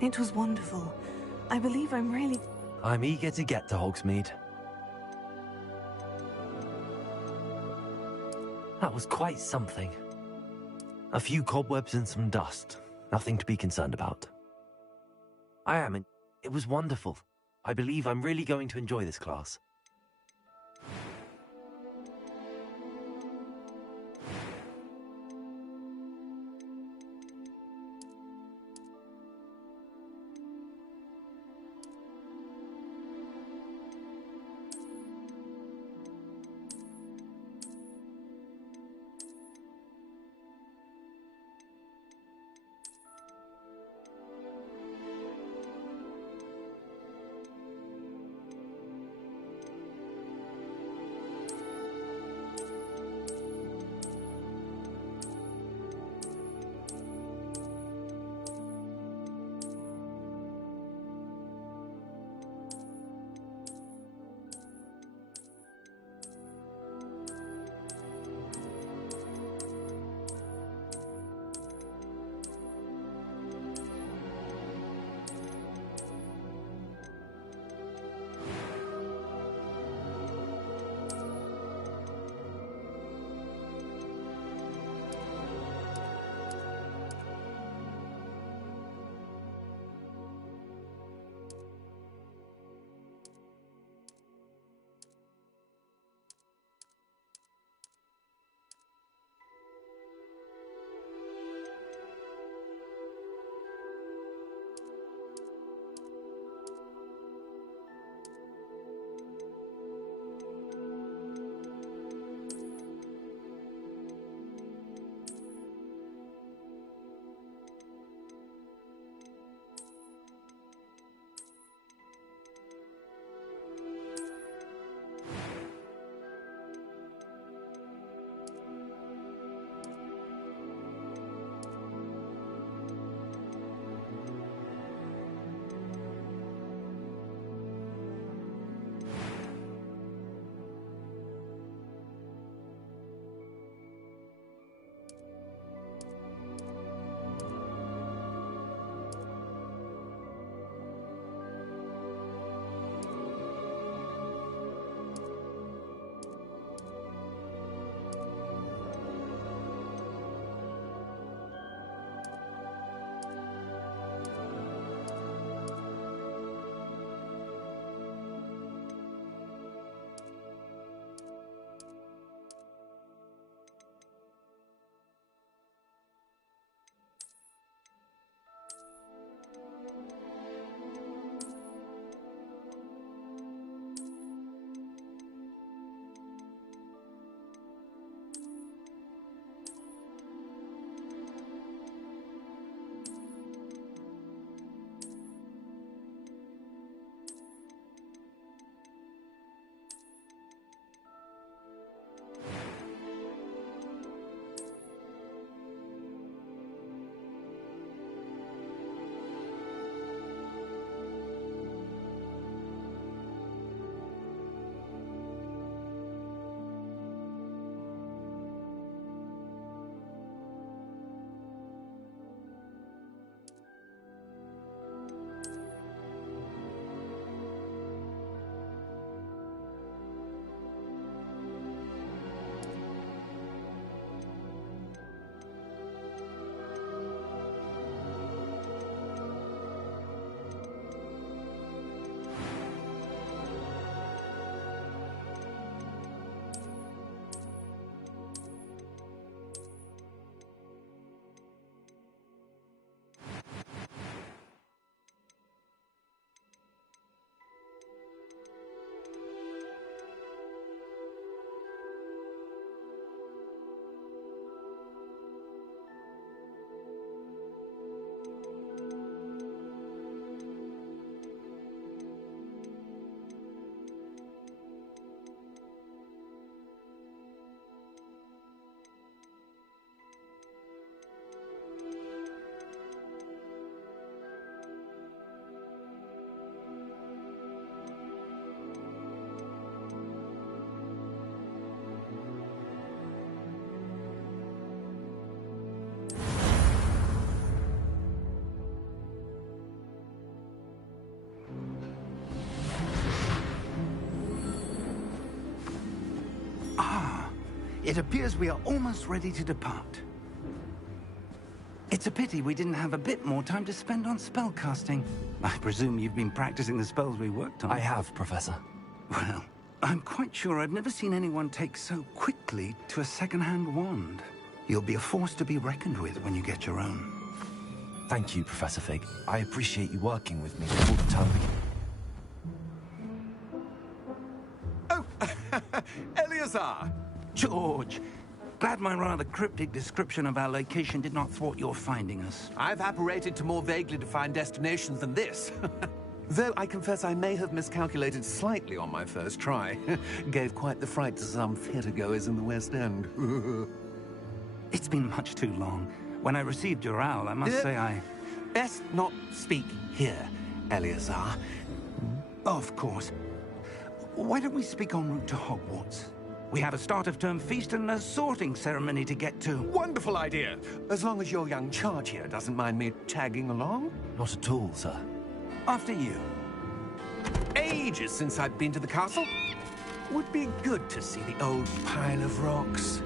It was wonderful. I believe I'm really... I'm eager to get to Hogsmeade. That was quite something. A few cobwebs and some dust. Nothing to be concerned about. It was wonderful. I believe I'm really going to enjoy this class. It appears we are almost ready to depart. It's a pity we didn't have a bit more time to spend on spellcasting. I presume you've been practicing the spells we worked on. I have, Professor. Well, I'm quite sure I've never seen anyone take so quickly to a second-hand wand. You'll be a force to be reckoned with when you get your own. Thank you, Professor Fig. I appreciate you working with me before the term begins. Oh, Eleazar! George! Glad my rather cryptic description of our location did not thwart your finding us. I've apparated to more vaguely defined destinations than this. Though I confess I may have miscalculated slightly on my first try. Gave quite the fright to some theatre-goers in the West End. It's been much too long. When I received your owl, I must say I... Best not speak here, Eleazar. Of course. Why don't we speak en route to Hogwarts? We have a start-of-term feast and a sorting ceremony to get to. Wonderful idea! As long as your young charge here doesn't mind me tagging along. Not at all, sir. After you. Ages since I've been to the castle. Would be good to see the old pile of rocks.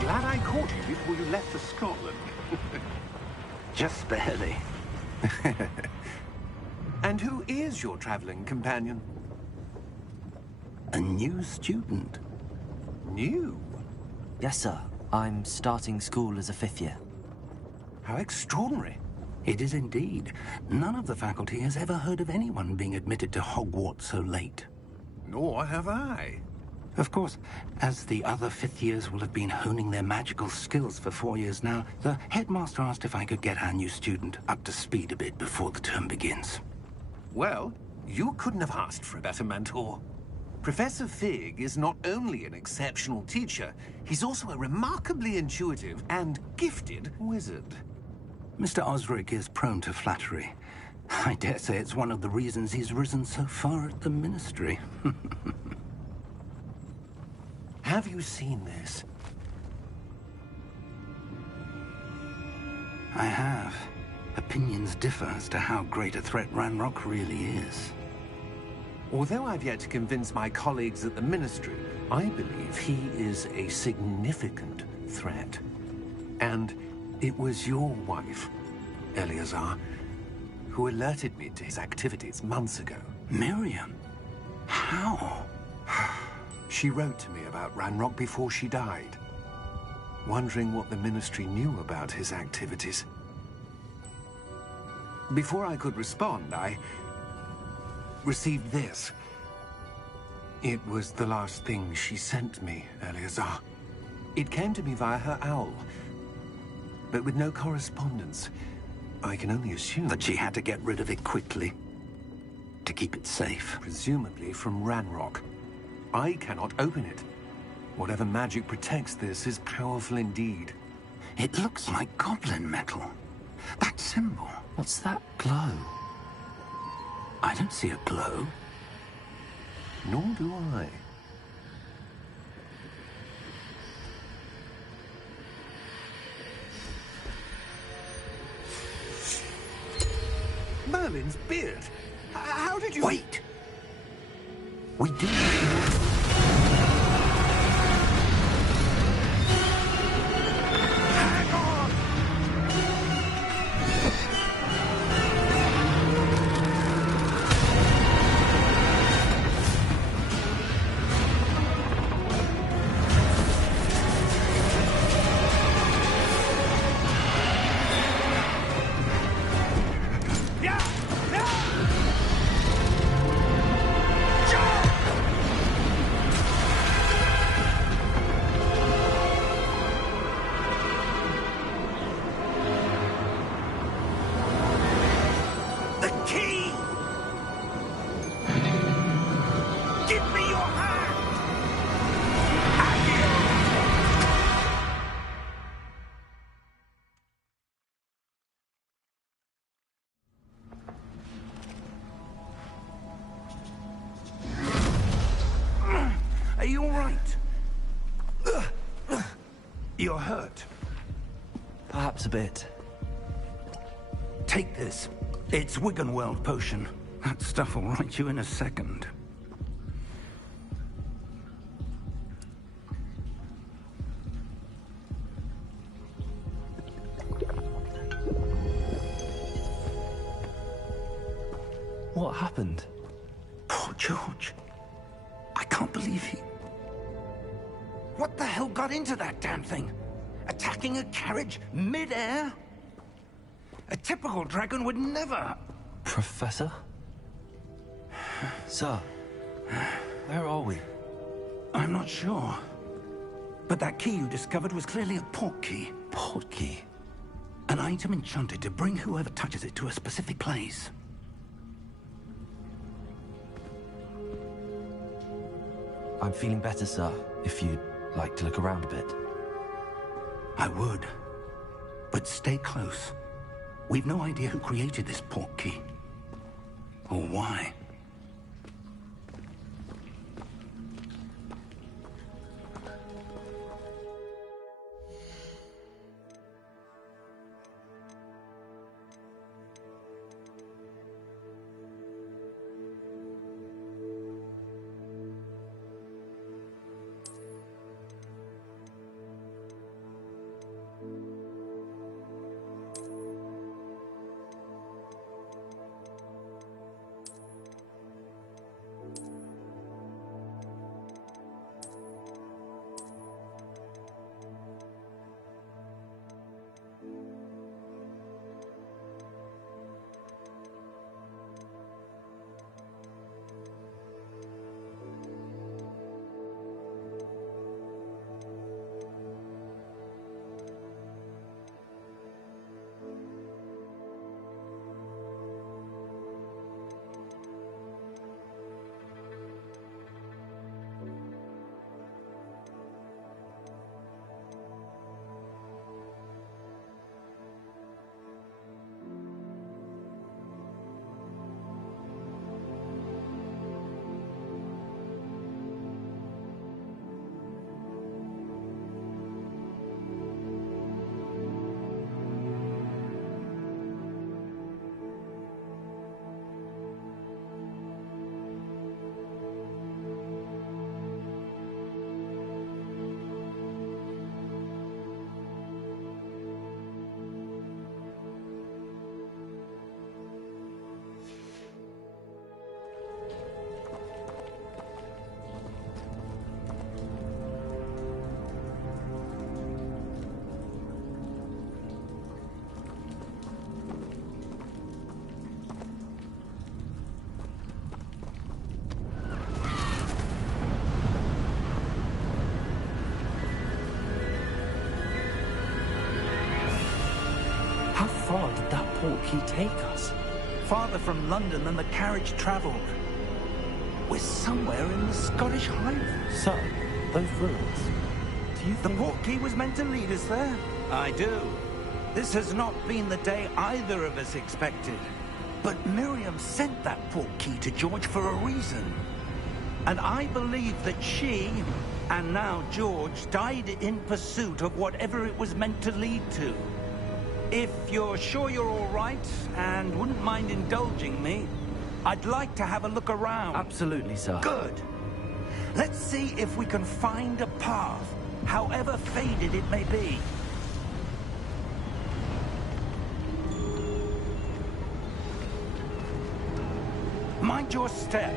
Glad I caught you before you left for Scotland. Just barely. And who is your traveling companion? A new student. New? Yes, sir. I'm starting school as a 5th year. How extraordinary. It is indeed. None of the faculty has ever heard of anyone being admitted to Hogwarts so late. Nor have I. Of course, as the other 5th years will have been honing their magical skills for 4 years now, the headmaster asked if I could get our new student up to speed a bit before the term begins. Well, you couldn't have asked for a better mentor. Professor Fig is not only an exceptional teacher, he's also a remarkably intuitive and gifted wizard. Mr. Osric is prone to flattery. I dare say it's one of the reasons he's risen so far at the Ministry. Have you seen this? I have. Opinions differ as to how great a threat Ranrock really is. Although I've yet to convince my colleagues at the Ministry, I believe he is a significant threat. And it was your wife, Eleazar, who alerted me to his activities months ago. Miriam? How? She wrote to me about Ranrock before she died, wondering what the Ministry knew about his activities. Before I could respond, I received this. It was the last thing she sent me, Eleazar. It came to me via her owl, but with no correspondence. I can only assume That she had to get rid of it quickly, to keep it safe. presumably from Ranrock. I cannot open it. Whatever magic protects this is powerful indeed. It looks like goblin metal. That symbol. What's that glow? I don't see a glow. Nor do I. Merlin's beard. How did you... Wait! We do. Hang on! right. You're hurt. Perhaps a bit. Take this. It's Wiggenweld potion. That stuff will right you in a second. What happened? Poor George. I can't believe he... What the hell got into that damn thing? Attacking a carriage mid-air? A typical dragon would never... Professor? Sir, where are we? I'm not sure. But that key you discovered was clearly a port key. Port key? An item enchanted to bring whoever touches it to a specific place. I'm feeling better, sir, if you'd like to look around a bit. I would. But stay close. We've no idea who created this port key. Or why. How far did that port key take us? Farther from London than the carriage travelled. We're somewhere in the Scottish Highlands. Sir, those ruins. Do you The think... port key was meant to lead us there? I do. This has not been the day either of us expected. But Miriam sent that port key to George for a reason. And I believe that she, and now George, died in pursuit of whatever it was meant to lead to. If you're sure you're all right, and wouldn't mind indulging me, I'd like to have a look around. Absolutely, sir. Good. Let's see if we can find a path, however faded it may be. Mind your step.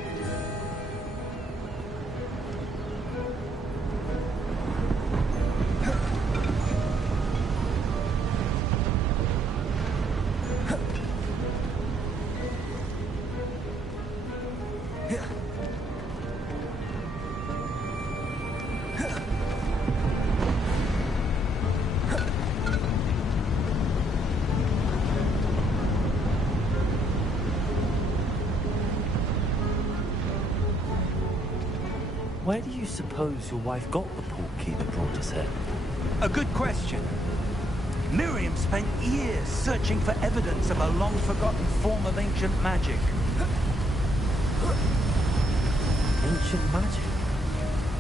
Where do you suppose your wife got the port key that brought us here? A good question. Miriam spent years searching for evidence of a long-forgotten form of ancient magic. Ancient magic?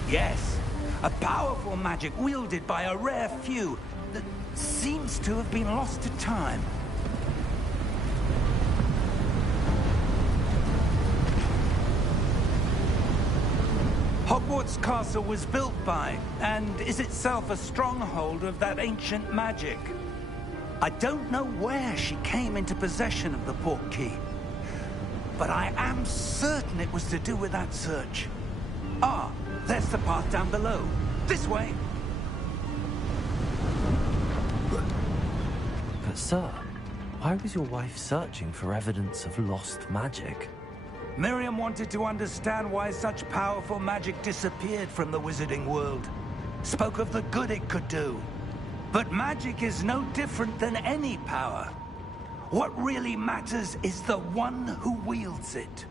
Yes, A powerful magic wielded by a rare few that seems to have been lost to time. Hogwarts Castle was built by, and is itself a stronghold of that ancient magic. I don't know where she came into possession of the portkey, but I am certain it was to do with that search. Ah, there's the path down below. This way. But sir, why was your wife searching for evidence of lost magic? Miriam wanted to understand why such powerful magic disappeared from the wizarding world. Spoke of the good it could do. But magic is no different than any power. What really matters is the one who wields it.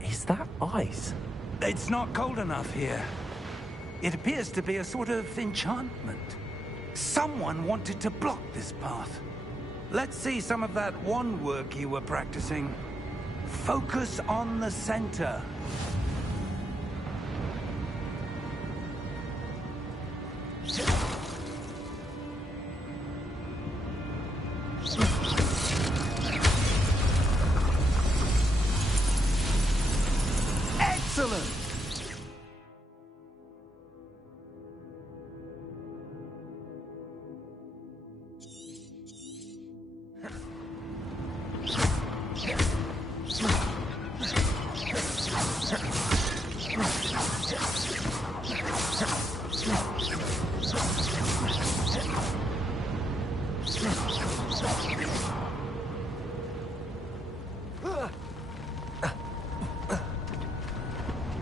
Is that ice? It's not cold enough here. It appears to be a sort of enchantment. Someone wanted to block this path. Let's see some of that wand work you were practicing. Focus on the center. Excellent!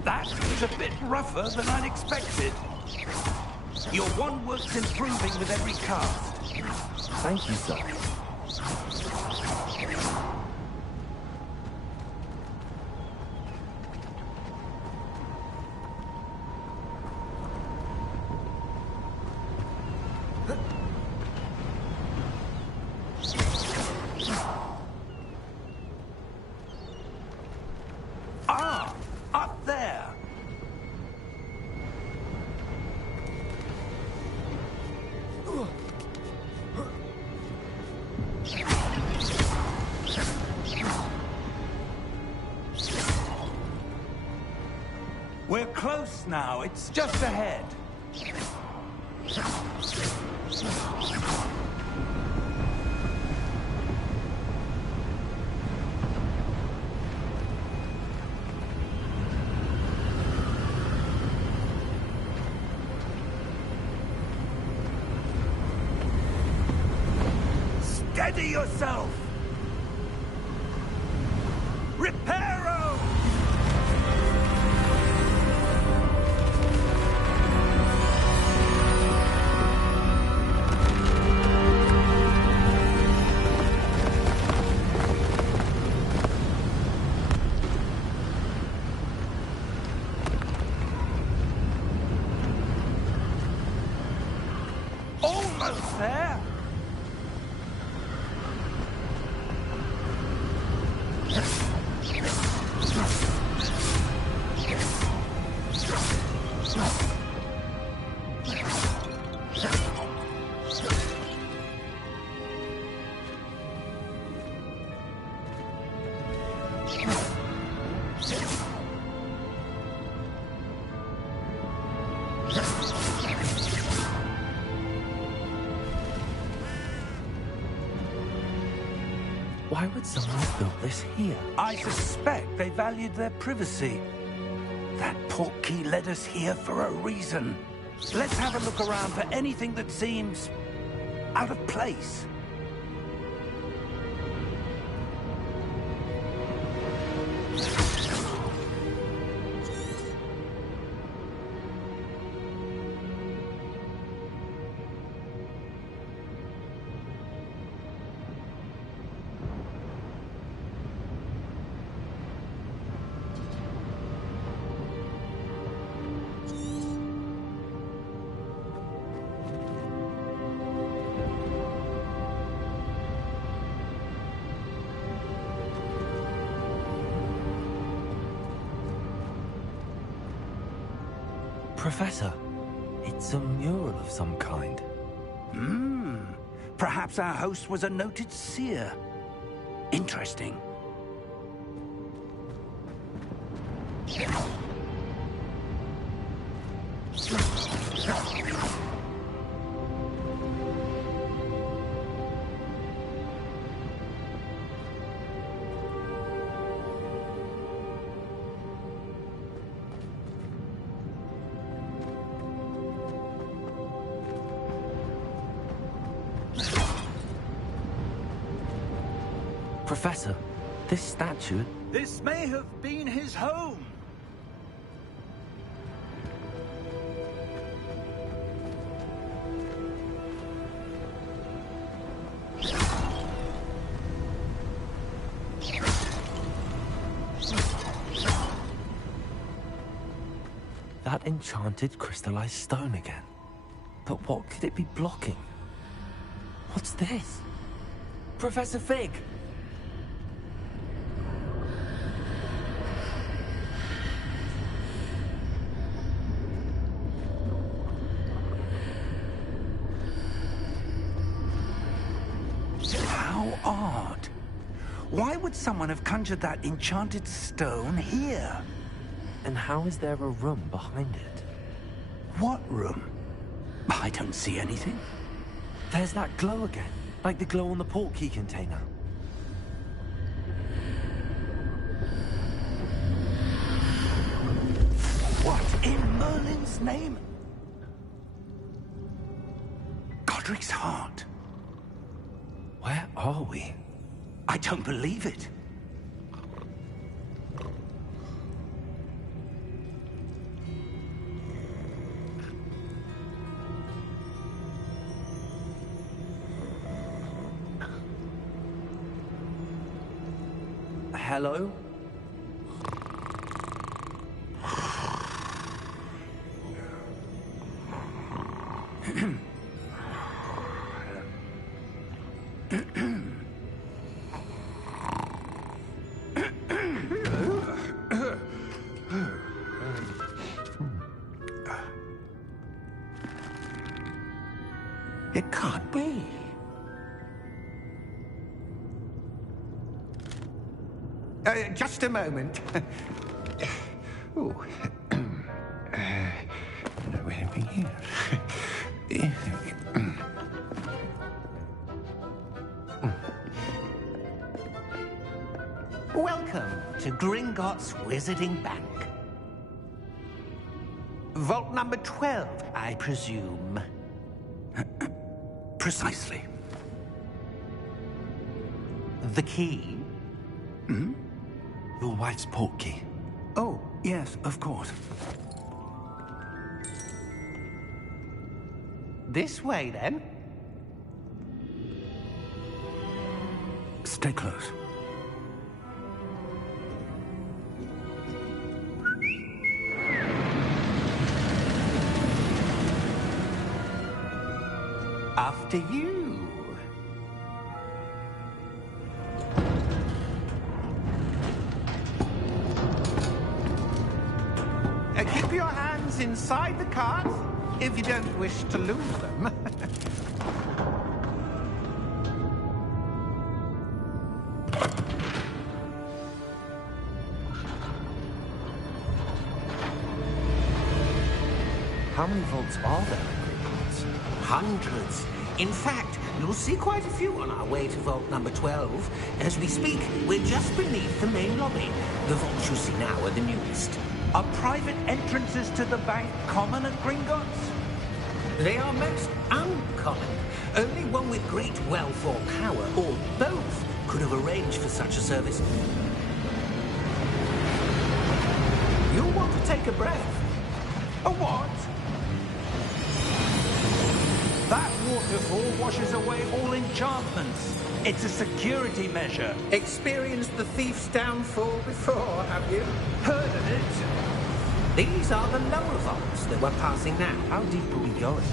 That was a bit rougher than I'd expected. Your wand work's improving with every cast. Thank you, sir. Ah, up there. We're close now. It's just ahead. Steady yourself! Reparo! Almost there! Why would someone have built this here? I suspect they valued their privacy. That portkey led us here for a reason. Let's have a look around for anything that seems out of place. Professor, it's a mural of some kind. Perhaps our host was a noted seer. Interesting. Professor, this statue... This may have been his home. That enchanted crystallized stone again. But what could it be blocking? What's this? Professor Fig! How odd. Why would someone have conjured that enchanted stone here? And how is there a room behind it? What room? I don't see anything. There's that glow again, like the glow on the portkey container. What in Merlin's name? Godric's heart. Where are we? I don't believe it. Hello? It can't be. Just a moment. Oh. Where are we here? Welcome to Gringotts Wizarding Bank. Vault number 12, I presume. Precisely. The key? Your wife's portkey. Oh, yes, of course. This way, then. Stay close. After you. Keep your hands inside the cart if you don't wish to lose them. How many vaults are there in Gringotts? Hundreds. In fact, you'll see quite a few on our way to vault number 12. As we speak, we're just beneath the main lobby. The vaults you see now are the newest. Are private entrances to the bank common at Gringotts? They are most uncommon. Only one with great wealth or power, or both, could have arranged for such a service. You'll want to take a breath. A what? That waterfall washes away all enchantments. It's a security measure. Experienced the thief's downfall before, have you? Heard of it? These are the lower vaults that we're passing now. How deep are we going?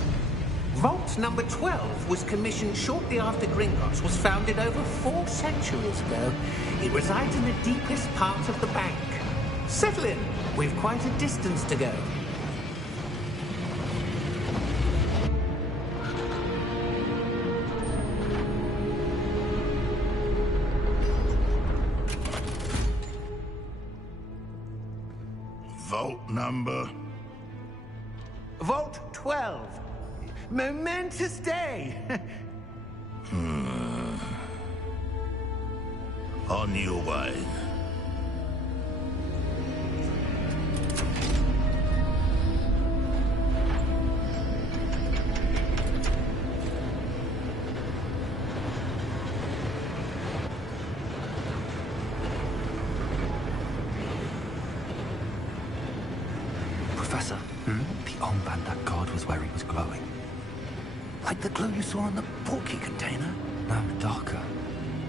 Vault number 12 was commissioned shortly after Gringotts was founded over 4 centuries ago. It resides in the deepest part of the bank. Settle in. We've quite a distance to go. vault number? Vault 12. Momentous day. On your way. Professor, the armband that guard was wearing was glowing. Like the glow you saw in the portkey container? No, darker.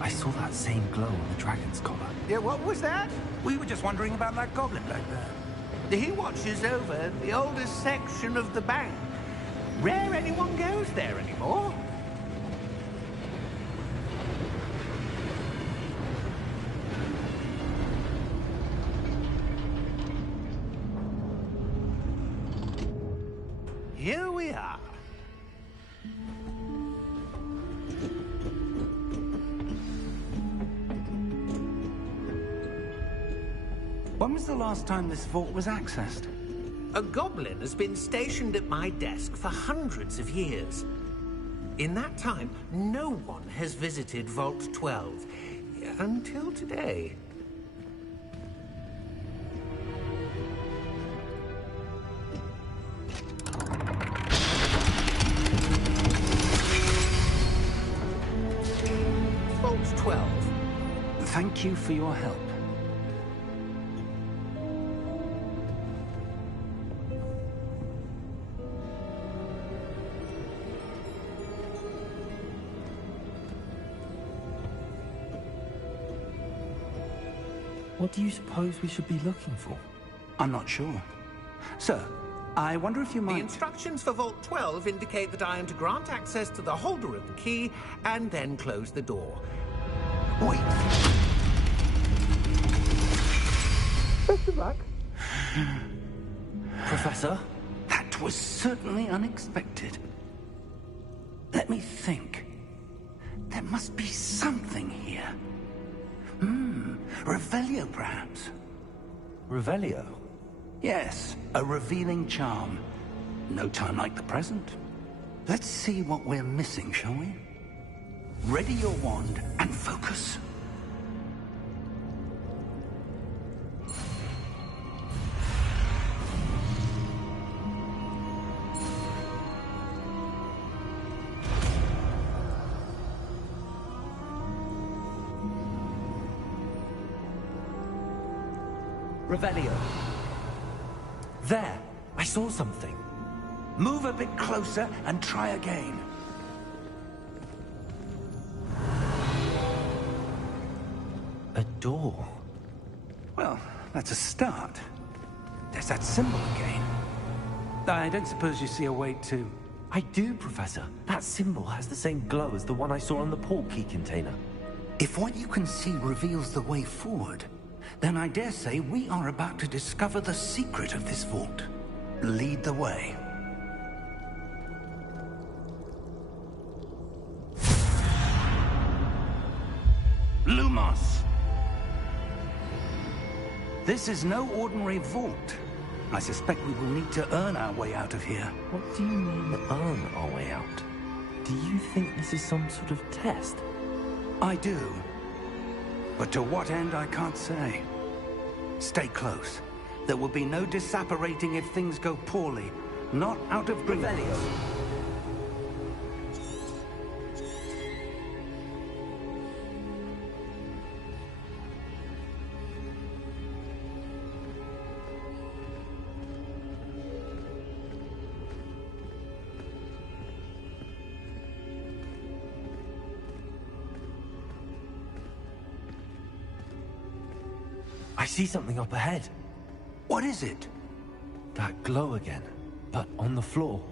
I saw that same glow on the dragon's collar. Yeah, what was that? We were just wondering about that goblin back there. He watches over the oldest section of the bank. Rare anyone goes there anymore. Here we are. When was the last time this vault was accessed? A goblin has been stationed at my desk for hundreds of years. In that time, no one has visited Vault 12. Until today. Vault 12. Thank you for your help. What do you suppose we should be looking for? I'm not sure. Sir, I wonder if you The might... instructions for Vault 12 indicate that I am to grant access to the holder of the key and then close the door. Wait! Best of luck. Professor? That was certainly unexpected. Let me think. There must be something here. Revelio, perhaps? Revelio? Yes, a revealing charm. No time like the present. Let's see what we're missing, shall we? Ready your wand and focus. Revelio. There! I saw something. Move a bit closer and try again. A door. Well, that's a start. There's that symbol again. I don't suppose you see a way to... I do, Professor. That symbol has the same glow as the one I saw on the portkey container. If what you can see reveals the way forward, then I dare say we are about to discover the secret of this vault. Lead the way. Lumos! This is no ordinary vault. I suspect we will need to earn our way out of here. What do you mean, earn our way out? Do you think this is some sort of test? I do. But to what end, I can't say. Stay close. There will be no disapparating if things go poorly. Not out of Revelio. I see something up ahead. What is it? That glow again, but on the floor.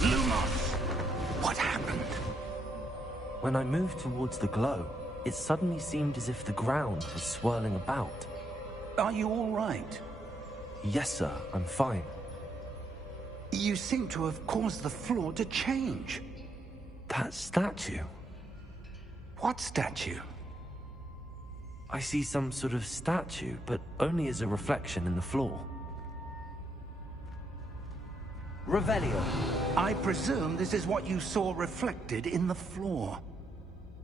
Lumos! What happened? When I moved towards the glow, it suddenly seemed as if the ground was swirling about. Are you all right? Yes, sir, I'm fine. You seem to have caused the floor to change. That statue? What statue? I see some sort of statue, but only as a reflection in the floor. Revelio, I presume this is what you saw reflected in the floor.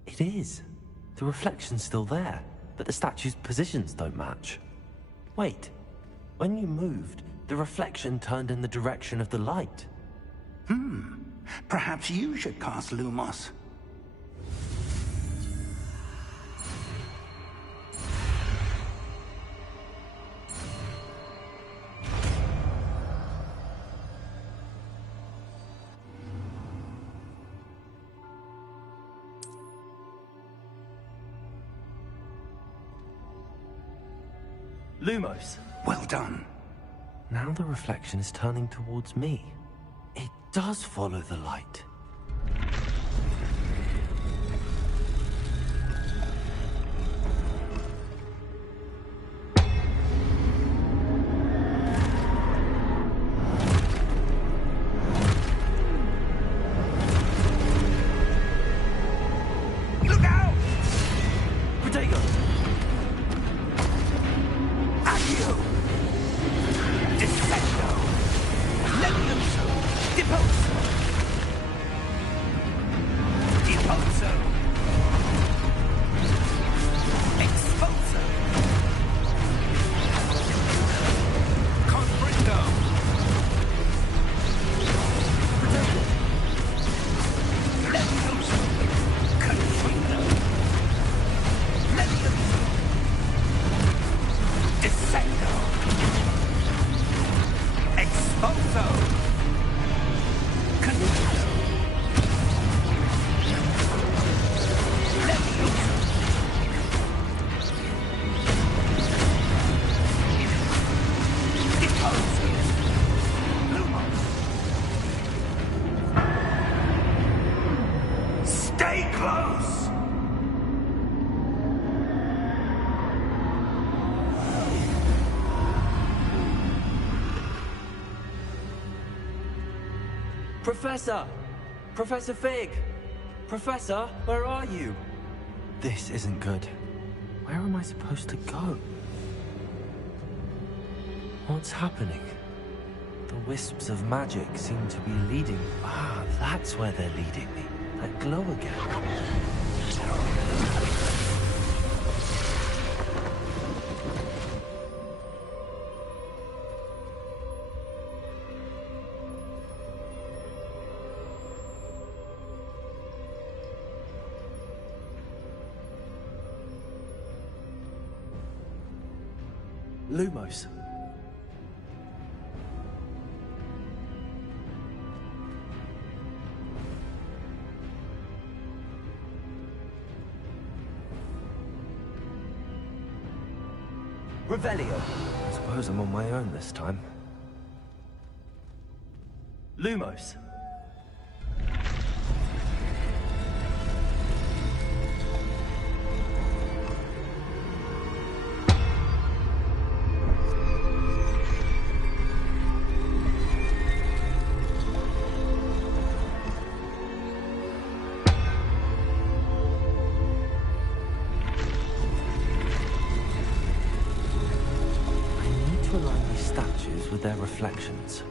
It is. The reflection's still there, but the statue's positions don't match. Wait, when you moved, the reflection turned in the direction of the light. Perhaps you should cast Lumos. Lumos! Well done. Now the reflection is turning towards me. It does follow the light. Look out! Protego! Accio! Descendo! Levioso! Deposo! Deposo! Exposo! Confringo! Levioso! Confringo! Levioso! Descendo! Exposo! Confringo! Levioso! Deposo! Lumos! Stay close! Professor! Professor Fig! Professor, where are you? This isn't good. Where am I supposed to go? What's happening? The wisps of magic seem to be leading... Ah, that's where they're leading me. That glow again. Lumos. Revelio. I suppose I'm on my own this time. Lumos. I need to align these statues with their reflections.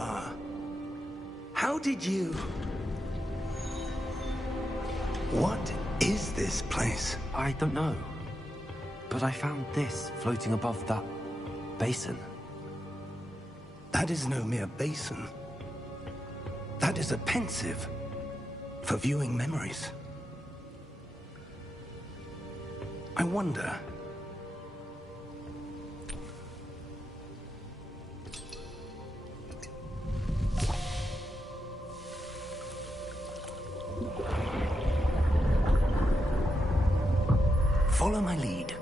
are. How did you... What is this place? I don't know. But I found this floating above that basin. That is no mere basin. That is a pensive for viewing memories. I wonder... Follow my lead.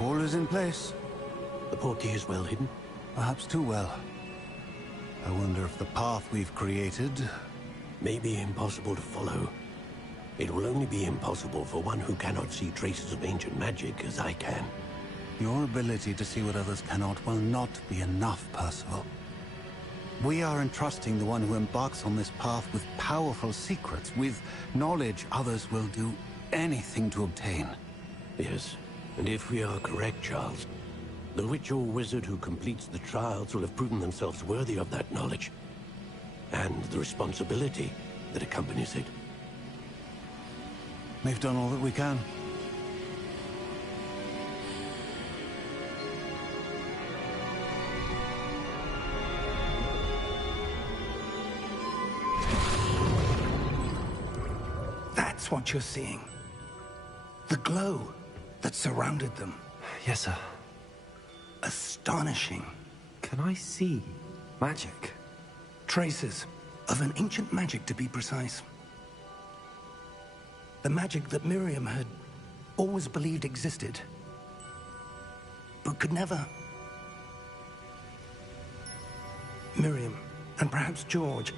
All is in place. The portkey is well hidden. Perhaps too well. I wonder if the path we've created... May be impossible to follow. It will only be impossible for one who cannot see traces of ancient magic as I can. Your ability to see what others cannot will not be enough, Percival. We are entrusting the one who embarks on this path with powerful secrets, with knowledge others will do anything to obtain. Yes, and if we are correct, Charles, the witch or wizard who completes the trials will have proven themselves worthy of that knowledge, and the responsibility that accompanies it. We've done all that we can. That's what you're seeing. The glow that surrounded them. Yes, sir. Astonishing. Can I see magic? Traces of an ancient magic, to be precise. The magic that Miriam had always believed existed, but could never. Miriam, and perhaps George,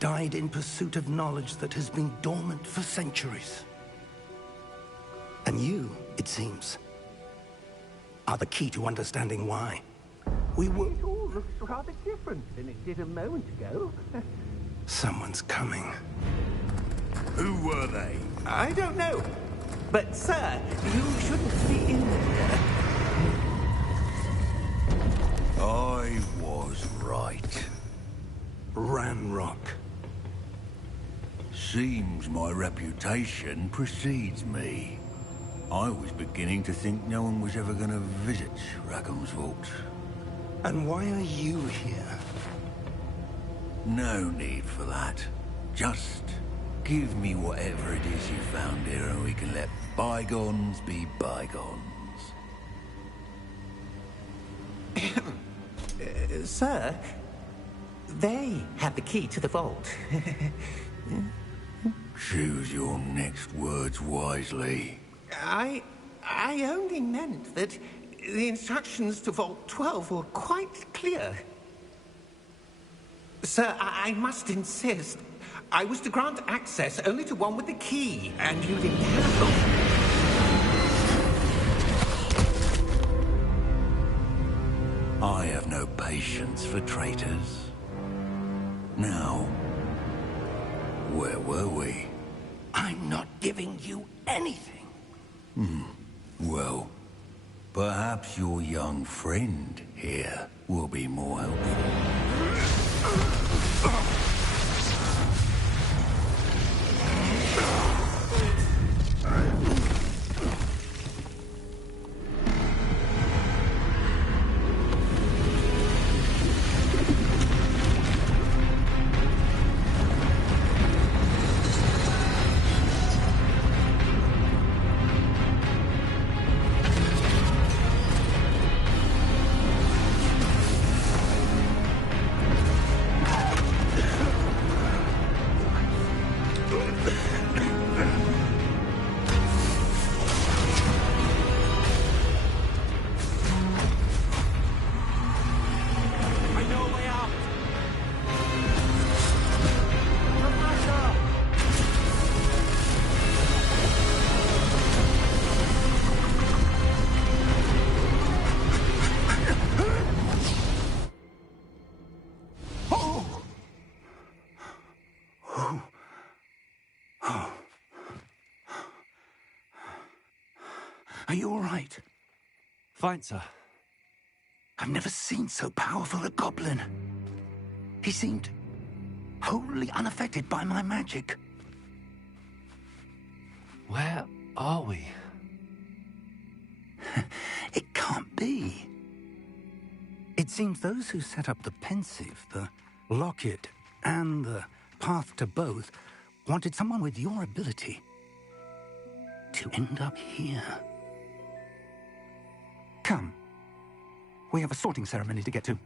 died in pursuit of knowledge that has been dormant for centuries. And you, it seems, are the key to understanding why. We were... It all looks rather different than it did a moment ago. Someone's coming. Who were they? I don't know. But, sir, you shouldn't be in here. I was right. Ranrock. Seems my reputation precedes me. I was beginning to think no one was ever going to visit Rackham's vault. And why are you here? No need for that. Just give me whatever it is you found here and we can let bygones be bygones. Sir, they have the key to the vault. Choose your next words wisely. I only meant that the instructions to Vault 12 were quite clear. Sir, I must insist. I was to grant access only to one with the key, and you didn't have them. I have no patience for traitors. Now, where were we? I'm not giving you anything. Well, perhaps your young friend here will be more helpful. Are you all right? Fine, sir. I've never seen so powerful a goblin. He seemed wholly unaffected by my magic. Where are we? It can't be. It seems those who set up the pensive, the locket, and the path to both wanted someone with your ability to end up here. Come. We have a sorting ceremony to get to.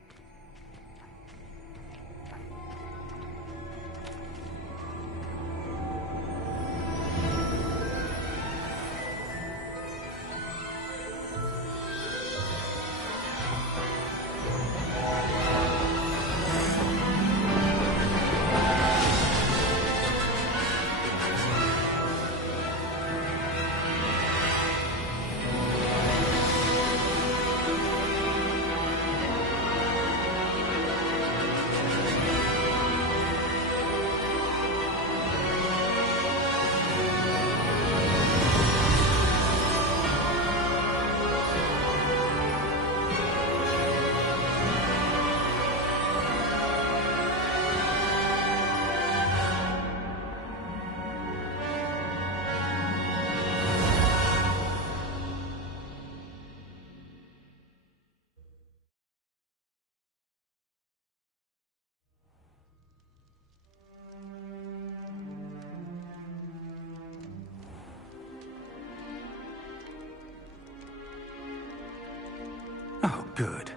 Oh, good.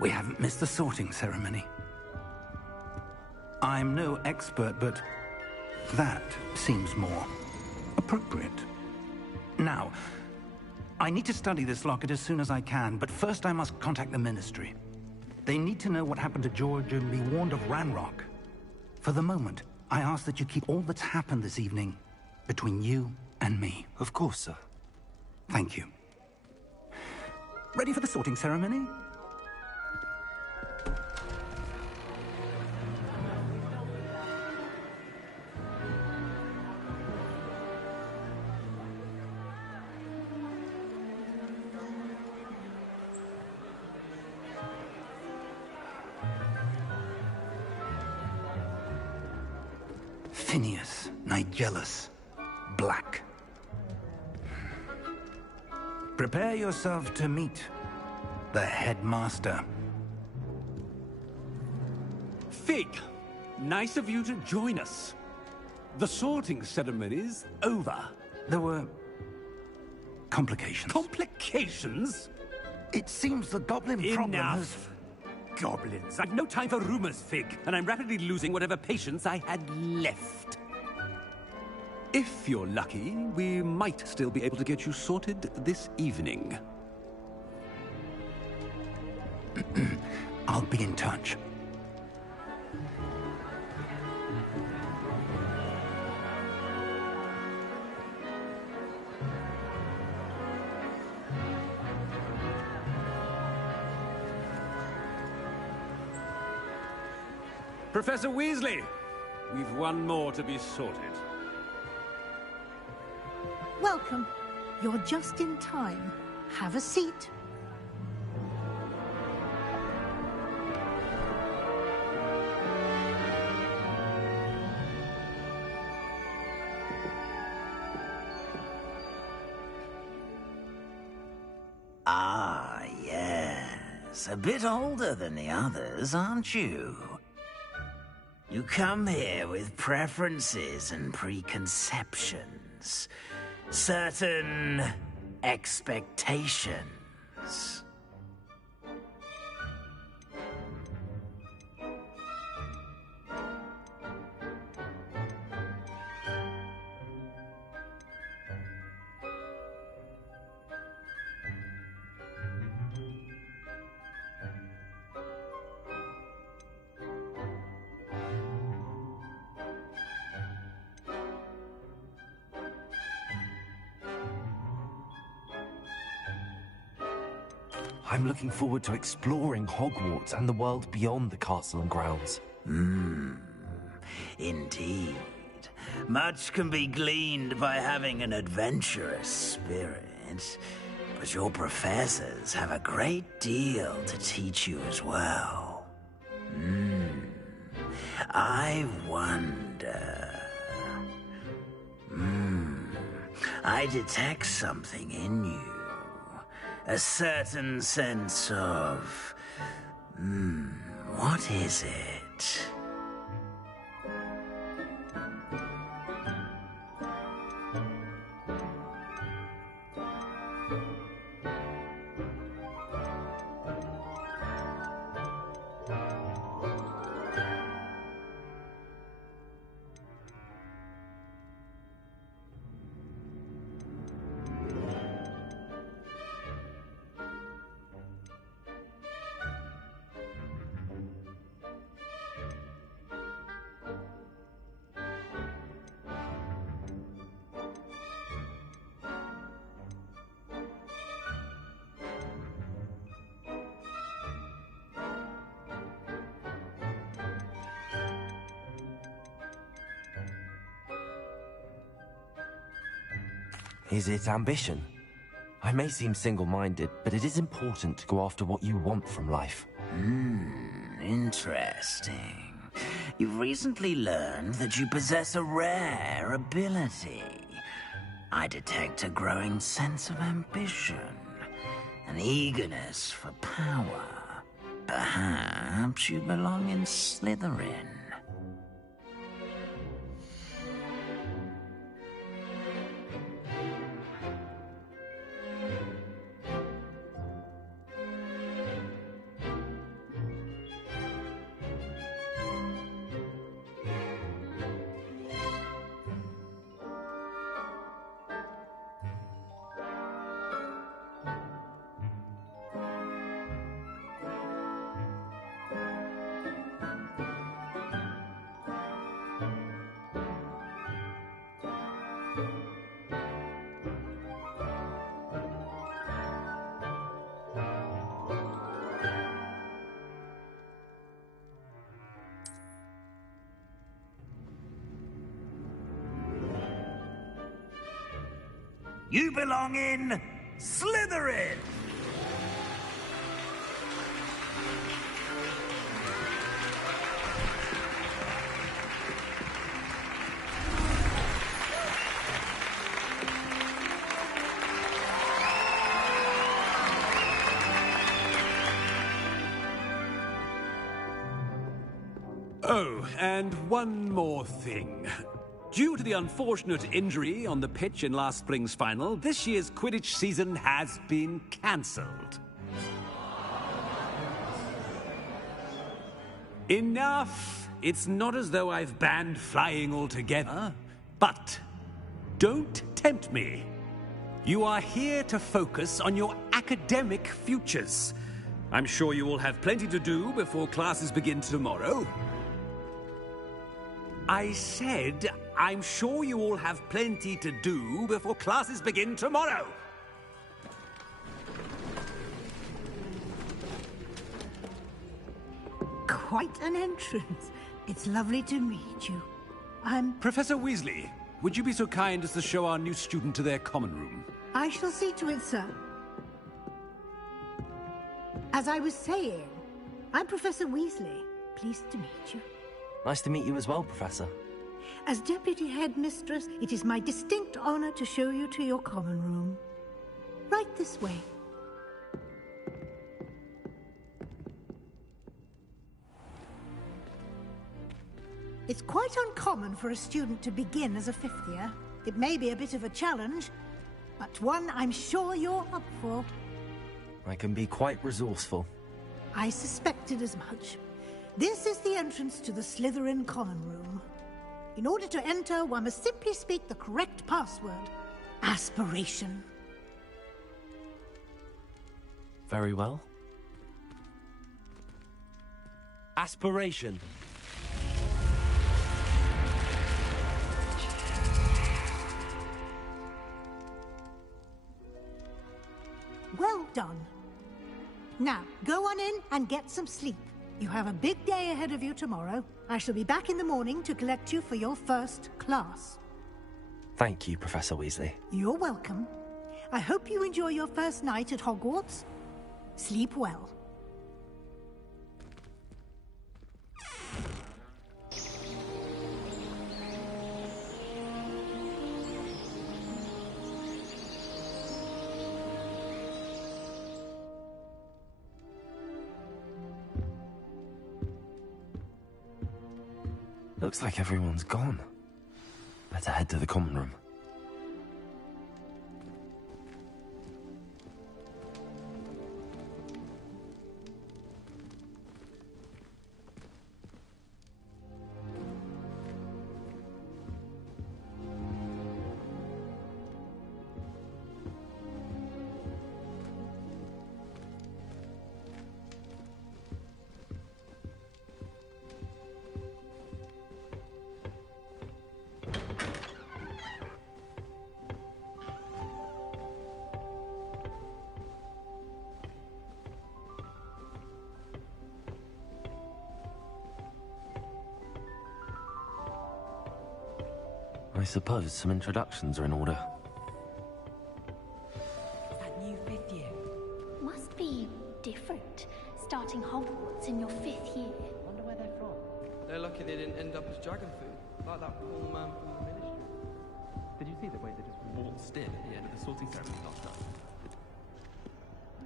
We haven't missed the sorting ceremony. I'm no expert, but that seems more appropriate. Now, I need to study this locket as soon as I can, but first I must contact the Ministry. They need to know what happened to George and be warned of Ranrock. For the moment, I ask that you keep all that's happened this evening between you and me. Of course, sir. Thank you. Ready for the sorting ceremony? Phineas, Nigellus, Black. Prepare yourself to meet the headmaster. Fig, nice of you to join us. The sorting ceremony's over. There were complications. Complications? It seems the goblin problem has... Enough! Goblins. I've no time for rumors, Fig, and I'm rapidly losing whatever patience I had left. If you're lucky, we might still be able to get you sorted this evening. I'll be in touch. Professor Weasley, we've one more to be sorted. Welcome. You're just in time. Have a seat. Ah, yes. A bit older than the others, aren't you? You come here with preferences and preconceptions. Certain expectations. I'm looking forward to exploring Hogwarts and the world beyond the castle and grounds. Indeed. Much can be gleaned by having an adventurous spirit. but your professors have a great deal to teach you as well. I wonder... I detect something in you. A certain sense of... what is it? Is it ambition? I may seem single-minded, but it is important to go after what you want from life. Interesting. You've recently learned that you possess a rare ability. I detect a growing sense of ambition, an eagerness for power. Perhaps you belong in Slytherin. You belong in Slytherin! Oh, and one more thing. Due to the unfortunate injury on the pitch in last spring's final, this year's Quidditch season has been cancelled. Enough! It's not as though I've banned flying altogether. But don't tempt me. You are here to focus on your academic futures. I'm sure you will have plenty to do before classes begin tomorrow. I said, I'm sure you all have plenty to do before classes begin tomorrow. Quite an entrance. It's lovely to meet you. I'm... Professor Weasley, would you be so kind as to show our new student to their common room? I shall see to it, sir. As I was saying, I'm Professor Weasley. Pleased to meet you. Nice to meet you as well, Professor. As Deputy Headmistress, it is my distinct honor to show you to your common room. Right this way. It's quite uncommon for a student to begin as a fifth year. It may be a bit of a challenge, but one I'm sure you're up for. I can be quite resourceful. I suspected as much. This is the entrance to the Slytherin common room. In order to enter, one must simply speak the correct password. Aspiration. Very well. Aspiration. Well done. Now, go on in and get some sleep. You have a big day ahead of you tomorrow. I shall be back in the morning to collect you for your first class. Thank you, Professor Weasley. You're welcome. I hope you enjoy your first night at Hogwarts. Sleep well. Looks like everyone's gone. Better head to the common room. I suppose some introductions are in order. That new 5th year. Must be different, starting Hogwarts in your 5th year. Wonder where they're from. They're lucky they didn't end up as dragon food, like that poor man from the ministry. Did you see the way they just waltzed in at the end of the sorting ceremony last night?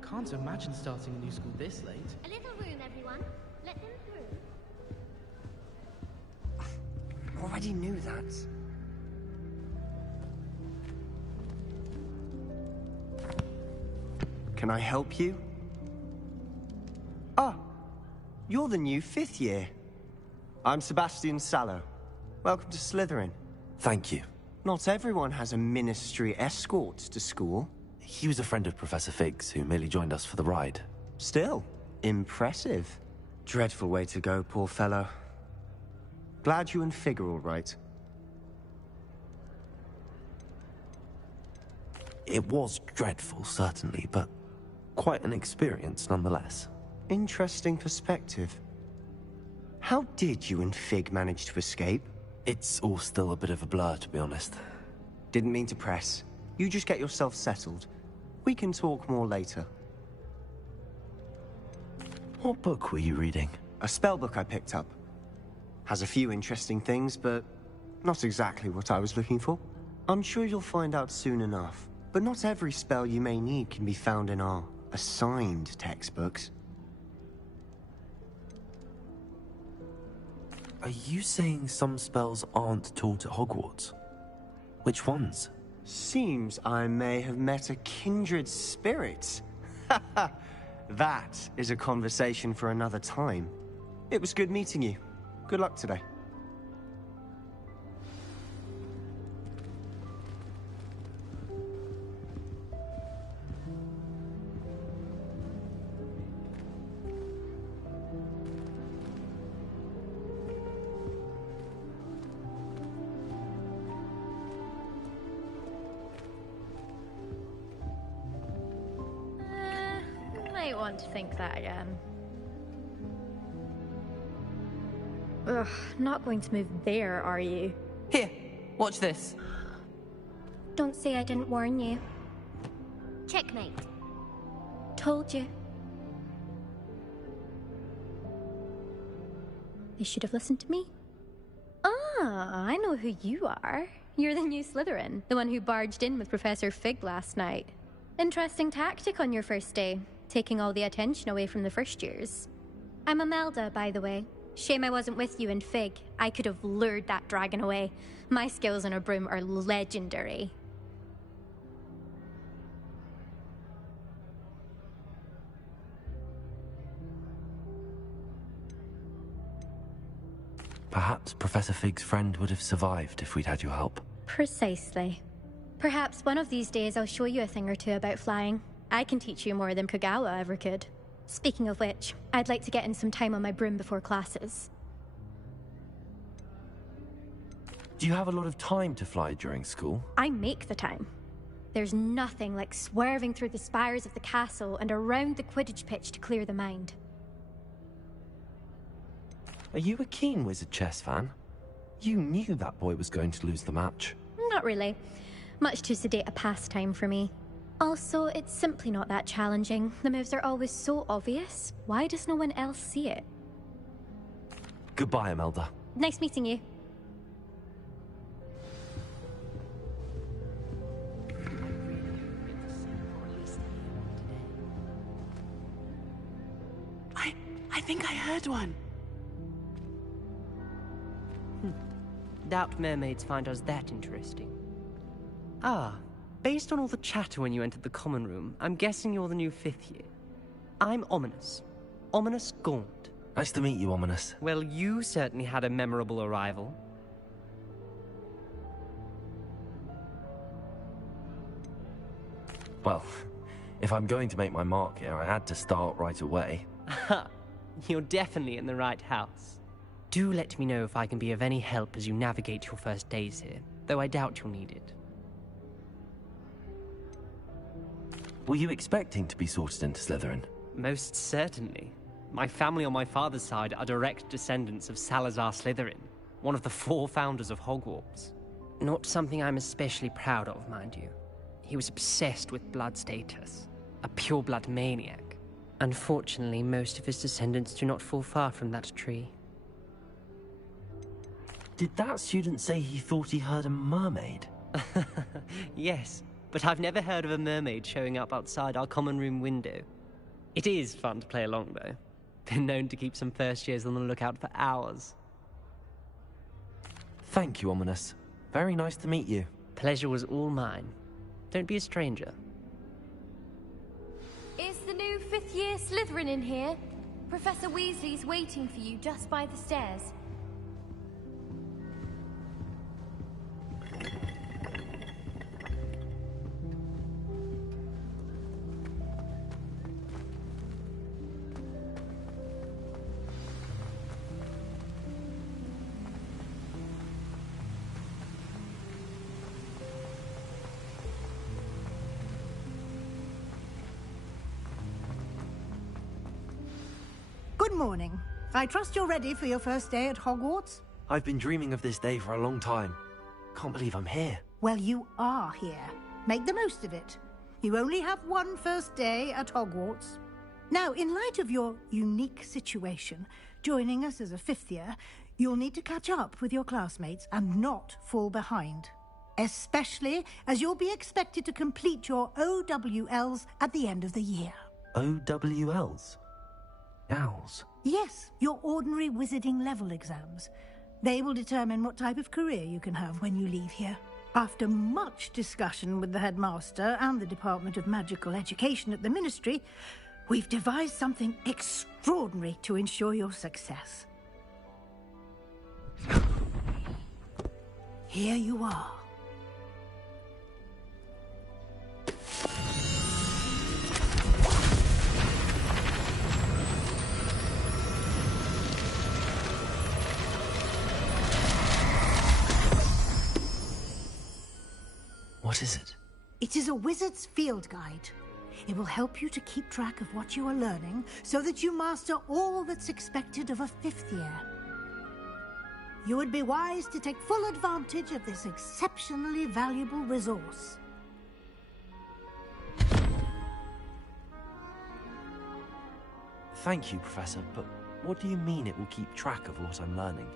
Can't imagine starting a new school this late. A little room, everyone. Let them through. Already knew that. Can I help you? Ah, you're the new 5th year. I'm Sebastian Sallow. Welcome to Slytherin. Thank you. Not everyone has a ministry escort to school. He was a friend of Professor Fig's who merely joined us for the ride. Still, impressive. Dreadful way to go, poor fellow. Glad you and Fig are all right. It was dreadful, certainly, but quite an experience nonetheless. Interesting perspective. How did you and Fig manage to escape? It's all still a bit of a blur, to be honest. Didn't mean to press. You just get yourself settled. We can talk more later. What book were you reading? A spell book I picked up. Has a few interesting things, but not exactly what I was looking for. I'm sure you'll find out soon enough. But not every spell you may need can be found in our assigned textbooks. Are you saying some spells aren't taught at Hogwarts? Which ones? Seems I may have met a kindred spirit. That is a conversation for another time. It was good meeting you. Good luck today. Might want to think that again. Ugh, not going to move there, are you? Here, watch this. Don't say I didn't warn you. Checkmate. Told you. They should have listened to me. Ah, I know who you are. You're the new Slytherin, the one who barged in with Professor Fig last night. Interesting tactic on your first day, taking all the attention away from the first years. I'm Imelda, by the way. Shame I wasn't with you in Fig. I could have lured that dragon away. My skills on a broom are legendary. Perhaps Professor Fig's friend would have survived if we'd had your help. Precisely. Perhaps one of these days I'll show you a thing or two about flying. I can teach you more than Kogawa ever could. Speaking of which, I'd like to get in some time on my broom before classes. Do you have a lot of time to fly during school? I make the time. There's nothing like swerving through the spires of the castle and around the Quidditch pitch to clear the mind. Are you a keen Wizard chess fan? You knew that boy was going to lose the match. Not really. Much too sedate a pastime for me. Also, it's simply not that challenging. The moves are always so obvious. Why does no one else see it? Goodbye, Imelda. Nice meeting you. I think I heard one. Doubt mermaids find us that interesting. Ah, based on all the chatter when you entered the common room, I'm guessing you're the new 5th year. I'm Ominous. Ominous Gaunt. Nice to meet you, Ominous. Well, you certainly had a memorable arrival. Well, if I'm going to make my mark here, I had to start right away. Ha! You're definitely in the right house. Do let me know if I can be of any help as you navigate your first days here, though I doubt you'll need it. Were you expecting to be sorted into Slytherin? Most certainly. My family on my father's side are direct descendants of Salazar Slytherin, one of the 4 founders of Hogwarts. Not something I'm especially proud of, mind you. He was obsessed with blood status, a pure-blood maniac. Unfortunately, most of his descendants do not fall far from that tree. Did that student say he thought he heard a mermaid? Yes, but I've never heard of a mermaid showing up outside our common room window. It is fun to play along, though. Been known to keep some first years on the lookout for hours. Thank you, Ominous. Very nice to meet you. Pleasure was all mine. Don't be a stranger. Is the new 5th year Slytherin in here? Professor Weasley's waiting for you just by the stairs. Good morning. I trust you're ready for your first day at Hogwarts? I've been dreaming of this day for a long time. Can't believe I'm here. Well, you are here. Make the most of it. You only have one first day at Hogwarts. Now, in light of your unique situation, joining us as a 5th year, you'll need to catch up with your classmates and not fall behind. Especially as you'll be expected to complete your OWLs at the end of the year. OWLs? Owls? Yes, your ordinary wizarding level exams. They will determine what type of career you can have when you leave here. After much discussion with the headmaster and the Department of Magical Education at the Ministry, we've devised something extraordinary to ensure your success. Here you are. What is it? It is a wizard's field guide. It will help you to keep track of what you are learning so that you master all that's expected of a 5th year. You would be wise to take full advantage of this exceptionally valuable resource. Thank you, Professor, but what do you mean it will keep track of what I'm learning?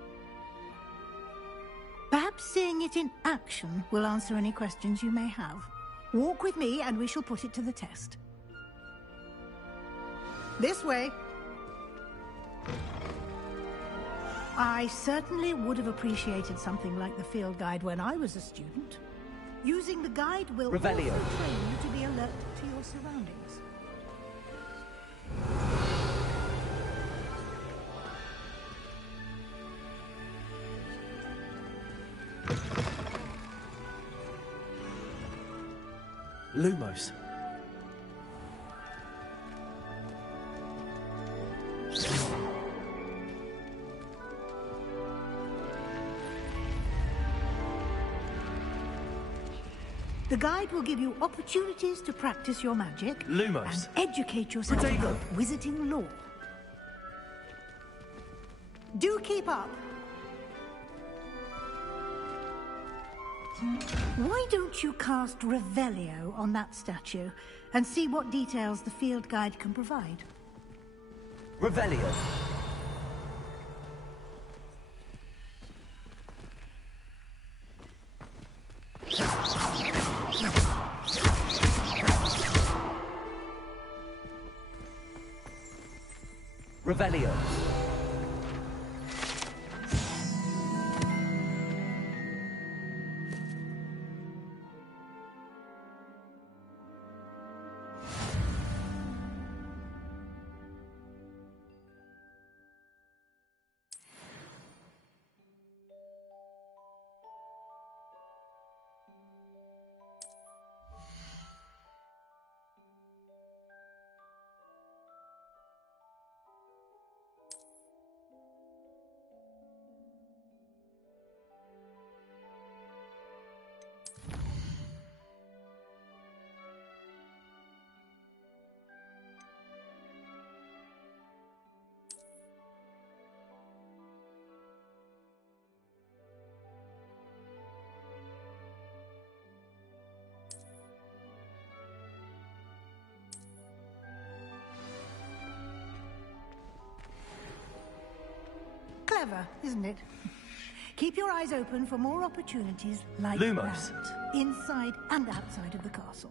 Perhaps seeing it in action will answer any questions you may have. Walk with me and we shall put it to the test. This way. I certainly would have appreciated something like the field guide when I was a student. Using the guide will also train you to be alert to your surroundings. Lumos. The guide will give you opportunities to practice your magic Lumos. and educate yourself about wizarding lore. Do keep up. Why don't you cast Revelio on that statue and see what details the field guide can provide? Revelio. Revelio. Clever, isn't it? Keep your eyes open for more opportunities like Lumos. that, inside and outside of the castle.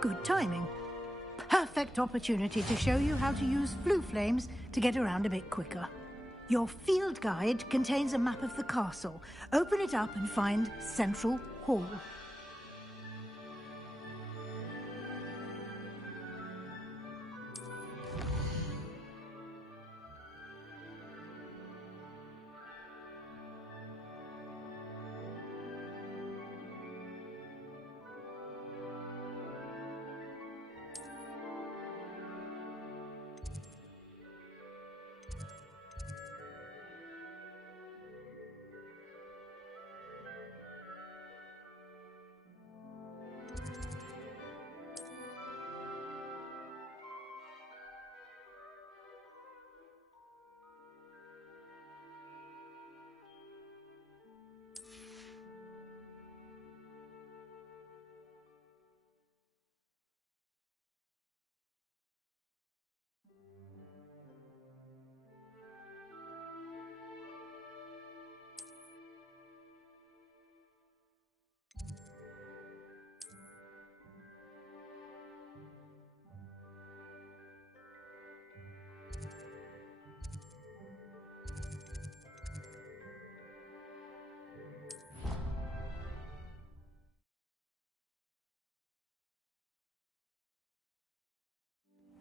Good timing. Perfect opportunity to show you how to use flue flames to get around a bit quicker. Your field guide contains a map of the castle. Open it up and find Central Hall.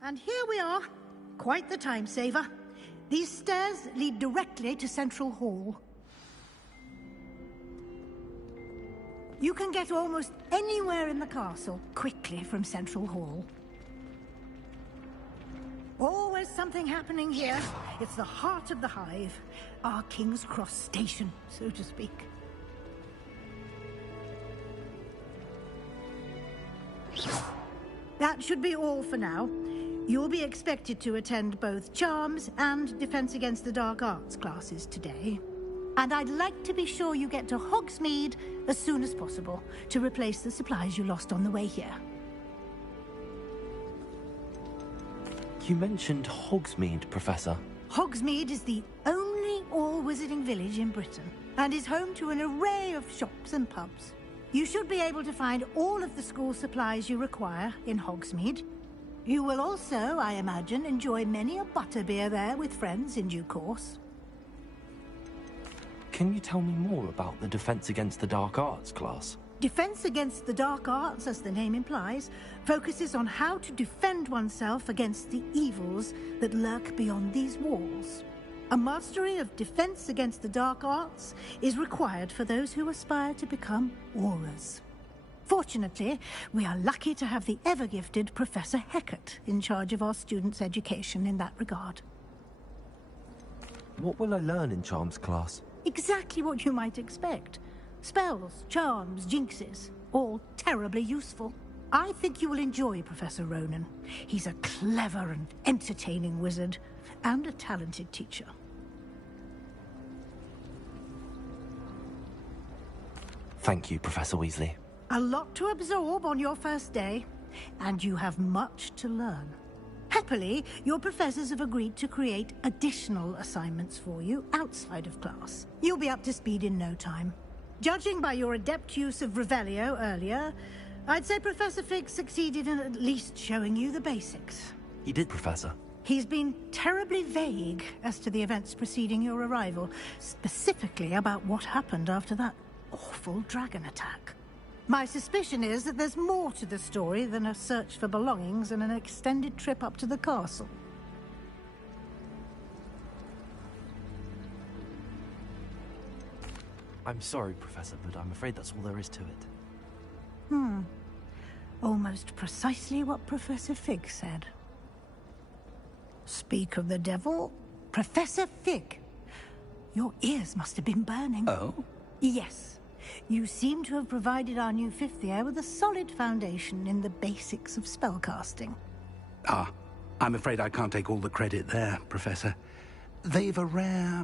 And here we are. Quite the time saver. These stairs lead directly to Central Hall. You can get almost anywhere in the castle quickly from Central Hall. Always something happening here. It's the heart of the hive. Our King's Cross station, so to speak. That should be all for now. You'll be expected to attend both Charms and Defense Against the Dark Arts classes today. And I'd like to be sure you get to Hogsmeade as soon as possible to replace the supplies you lost on the way here. You mentioned Hogsmeade, Professor. Hogsmeade is the only all-wizarding village in Britain and is home to an array of shops and pubs. You should be able to find all of the school supplies you require in Hogsmeade. You will also, I imagine, enjoy many a butterbeer there with friends in due course. Can you tell me more about the Defense Against the Dark Arts class? Defense Against the Dark Arts, as the name implies, focuses on how to defend oneself against the evils that lurk beyond these walls. A mastery of Defense Against the Dark Arts is required for those who aspire to become Aurors. Fortunately, we are lucky to have the ever-gifted Professor Hecat in charge of our students' education in that regard. What will I learn in Charms class? Exactly what you might expect. Spells, charms, jinxes, all terribly useful. I think you will enjoy Professor Ronan. He's a clever and entertaining wizard, and a talented teacher. Thank you, Professor Weasley. A lot to absorb on your first day, and you have much to learn. Happily, your professors have agreed to create additional assignments for you outside of class. You'll be up to speed in no time. Judging by your adept use of Revelio earlier, I'd say Professor Fig succeeded in at least showing you the basics. He did, Professor. He's been terribly vague as to the events preceding your arrival, specifically about what happened after that awful dragon attack. My suspicion is that there's more to the story than a search for belongings and an extended trip up to the castle. I'm sorry, Professor, but I'm afraid that's all there is to it. Almost precisely what Professor Fig said. Speak of the devil, Professor Fig. Your ears must have been burning. Oh? Yes. You seem to have provided our new fifth year with a solid foundation in the basics of spellcasting. Ah, I'm afraid I can't take all the credit there, Professor. They've a rare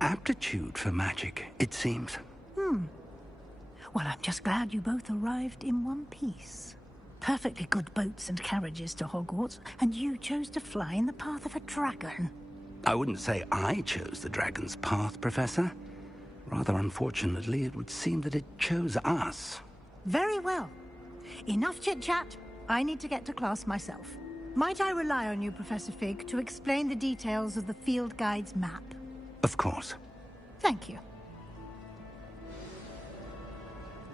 aptitude for magic, it seems. Well, I'm just glad you both arrived in one piece. Perfectly good boats and carriages to Hogwarts, and you chose to fly in the path of a dragon. I wouldn't say I chose the dragon's path, Professor. Rather unfortunately, it would seem that it chose us. Very well. Enough chit-chat. I need to get to class myself. Might I rely on you, Professor Fig, to explain the details of the field guide's map? Of course. Thank you.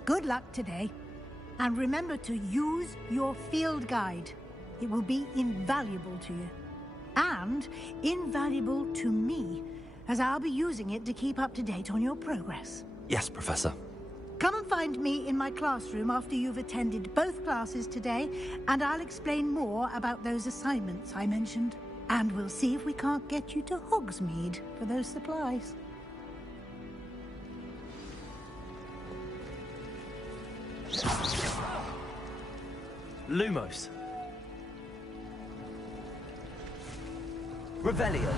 Good luck today. And remember to use your field guide. It will be invaluable to you. And invaluable to me, as I'll be using it to keep up to date on your progress. Yes, Professor. Come and find me in my classroom after you've attended both classes today, and I'll explain more about those assignments I mentioned. And we'll see if we can't get you to Hogsmeade for those supplies. Lumos. Revelio.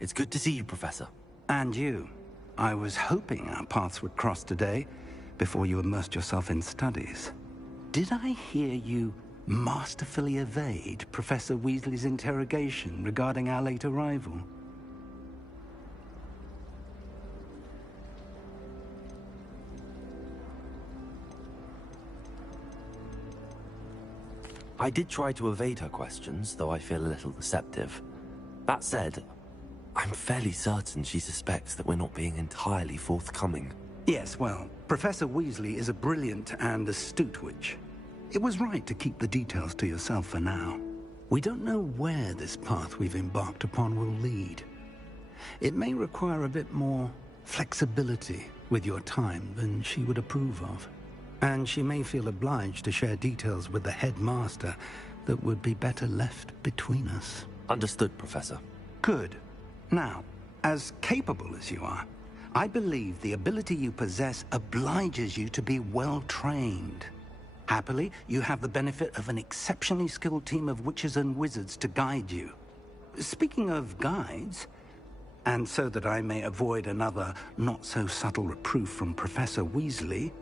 It's good to see you, Professor. And you. I was hoping our paths would cross today, before you immersed yourself in studies. Did I hear you masterfully evade Professor Weasley's interrogation regarding our late arrival? I did try to evade her questions, though I feel a little deceptive. That said, I'm fairly certain she suspects that we're not being entirely forthcoming. Yes, well, Professor Weasley is a brilliant and astute witch. It was right to keep the details to yourself for now. We don't know where this path we've embarked upon will lead. It may require a bit more flexibility with your time than she would approve of. And she may feel obliged to share details with the headmaster that would be better left between us. Understood, Professor. Good. Now, as capable as you are, I believe the ability you possess obliges you to be well trained. Happily, you have the benefit of an exceptionally skilled team of witches and wizards to guide you. Speaking of guides, and so that I may avoid another not-so-subtle reproof from Professor Weasley,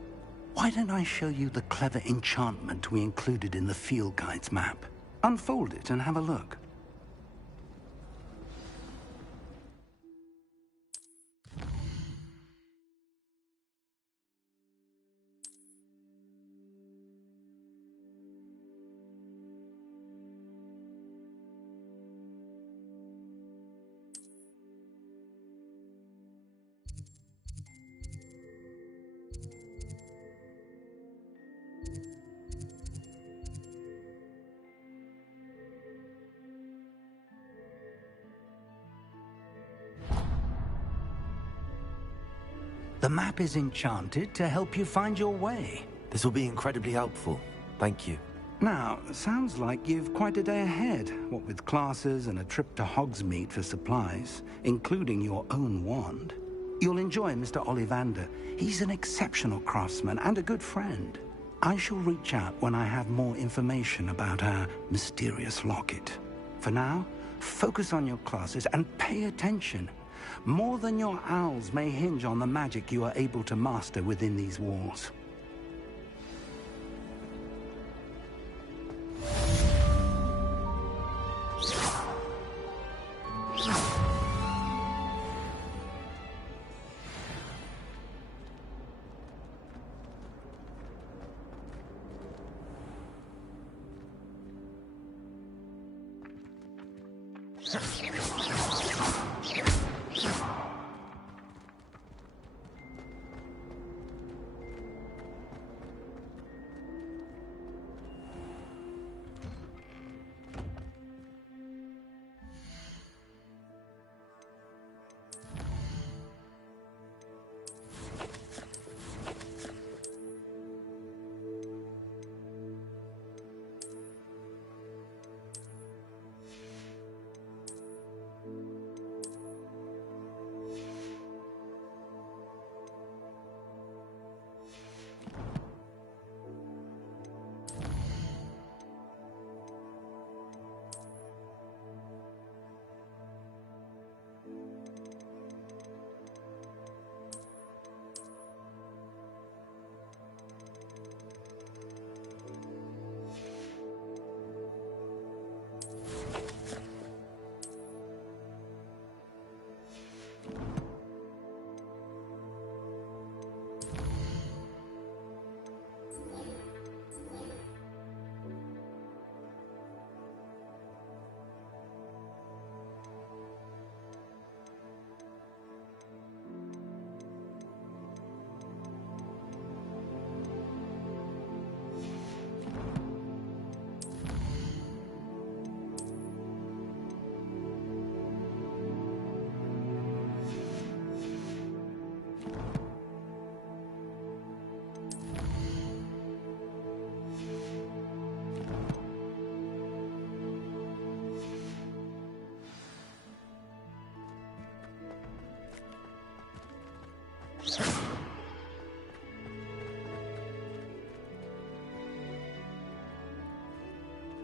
why don't I show you the clever enchantment we included in the field guide's map? Unfold it and have a look. The map is enchanted to help you find your way. This will be incredibly helpful. Thank you. Now, sounds like you've quite a day ahead, what with classes and a trip to Hogsmeade for supplies, including your own wand. You'll enjoy Mr. Ollivander. He's an exceptional craftsman and a good friend. I shall reach out when I have more information about our mysterious locket. For now, focus on your classes and pay attention. More than your owls may hinge on the magic you are able to master within these walls.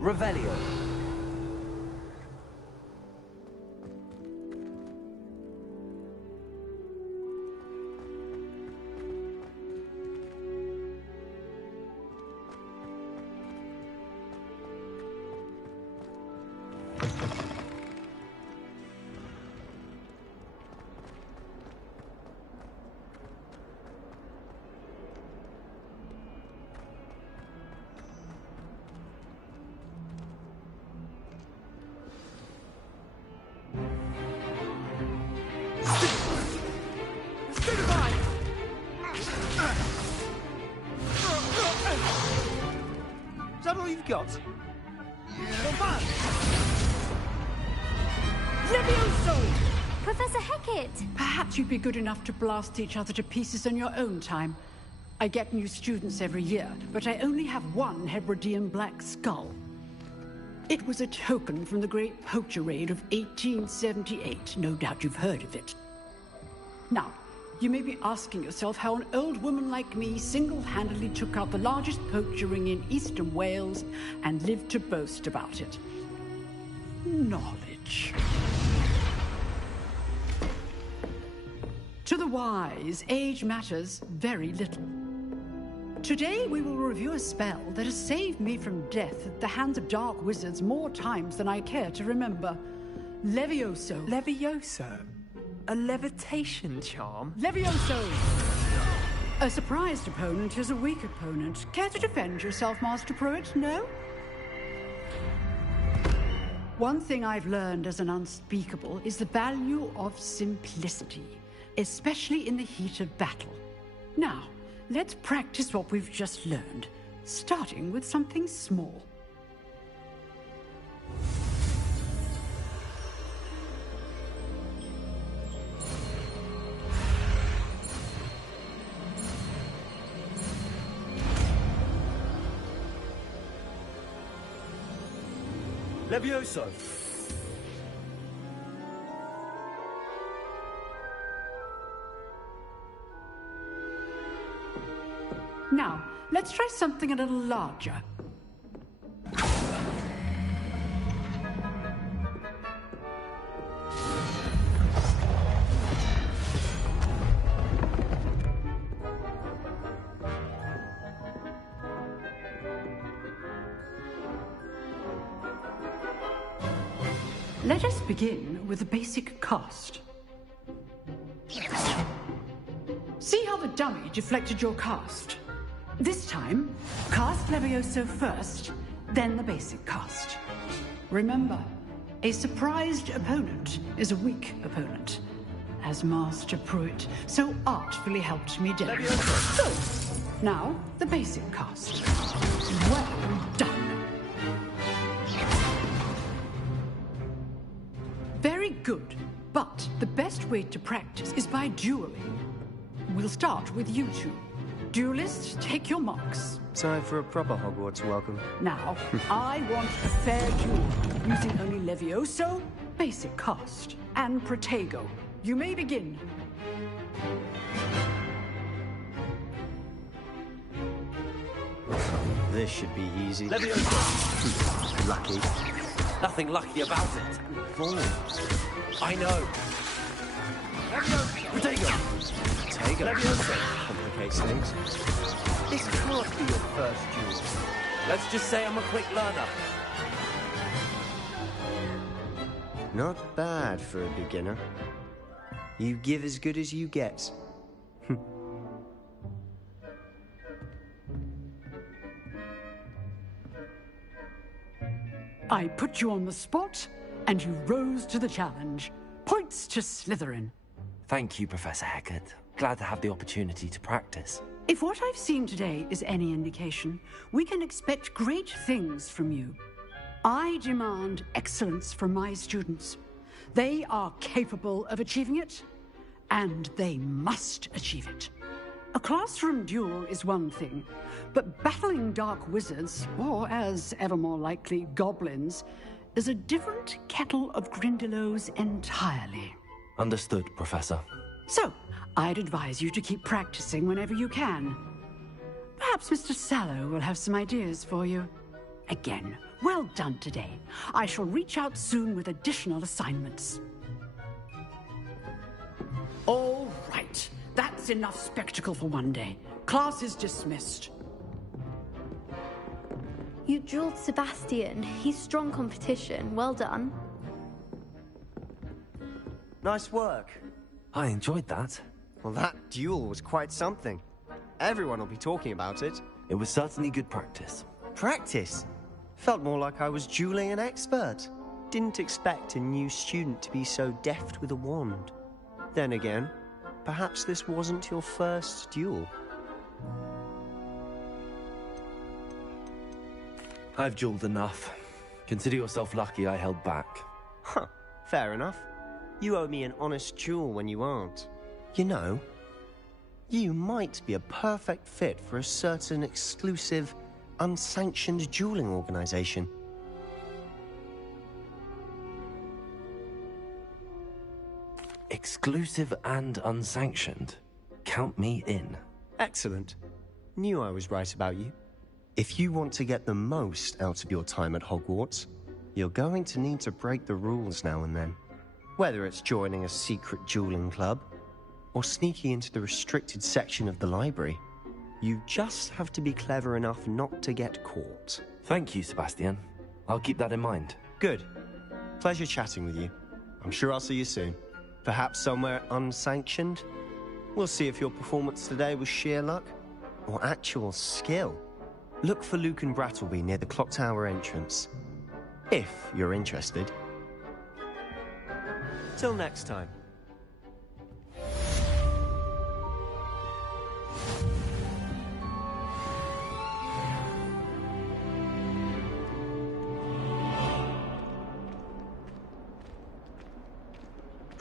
Revelio. Is that all you've got? Not bad. Levioso! Professor Hecat! Perhaps you'd be good enough to blast each other to pieces in your own time. I get new students every year, but I only have one Hebridean black skull. It was a token from the Great Poacher Raid of 1878. No doubt you've heard of it. Now, you may be asking yourself how an old woman like me single-handedly took out the largest poacher ring in eastern Wales and lived to boast about it. Knowledge. To the wise, age matters very little. Today we will review a spell that has saved me from death at the hands of dark wizards more times than I care to remember. Levioso. Levioso? A levitation charm? Levioso! A surprised opponent is a weak opponent. Care to defend yourself, Master Pruitt? No? One thing I've learned as an unspeakable is the value of simplicity, especially in the heat of battle. Now, let's practice what we've just learned, starting with something small. Levioso! Now, let's try something a little larger. Let us begin with the basic cast. See how the dummy deflected your cast? This time, cast Levioso first, then the basic cast. Remember, A surprised opponent is a weak opponent, as Master Pruitt so artfully helped me demonstrate. So, now, the basic cast. Well done. Very good, but the best way to practice is by dueling. We'll start with you two. Duelists, take your marks. Time for a proper Hogwarts welcome. Now, I want a fair duel, using only Levioso, basic cast, and Protego. You may begin. This should be easy. Levioso! Lucky. Nothing lucky about it. Fool. I know. Protego! Protego. Levioso! Complicates things. This can't be your first duel. Let's just say I'm a quick learner. Not bad for a beginner. You give as good as you get. I put you on the spot, and you rose to the challenge. Points to Slytherin. Thank you, Professor Hecat. Glad to have the opportunity to practice. If what I've seen today is any indication, we can expect great things from you. I demand excellence from my students. They are capable of achieving it, and they must achieve it. A classroom duel is one thing, but battling dark wizards, or as ever more likely, goblins, is a different kettle of Grindylows entirely. Understood, Professor. So, I'd advise you to keep practicing whenever you can. Perhaps Mr. Sallow will have some ideas for you. Again, well done today. I shall reach out soon with additional assignments. All right. That's enough spectacle for one day. Class is dismissed. You dueled Sebastian. He's strong competition. Well done. Nice work. I enjoyed that. Well, that duel was quite something. Everyone will be talking about it. It was certainly good practice. Practice? Felt more like I was dueling an expert. Didn't expect a new student to be so deft with a wand. Then again, perhaps this wasn't your first duel. I've dueled enough. Consider yourself lucky I held back. Huh, fair enough. You owe me an honest duel when you aren't. You know, you might be a perfect fit for a certain exclusive, unsanctioned dueling organization. Exclusive and unsanctioned. Count me in. Excellent. Knew I was right about you. If you want to get the most out of your time at Hogwarts, you're going to need to break the rules now and then. Whether it's joining a secret dueling club, or sneaking into the restricted section of the library, you just have to be clever enough not to get caught. Thank you, Sebastian. I'll keep that in mind. Good. Pleasure chatting with you. I'm sure I'll see you soon. Perhaps somewhere unsanctioned? We'll see if your performance today was sheer luck, or actual skill. Look for Luke and Brattleby near the clock tower entrance. If you're interested. Till next time.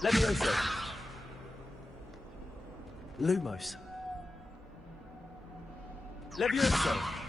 Levioso. Lumos. Levioso.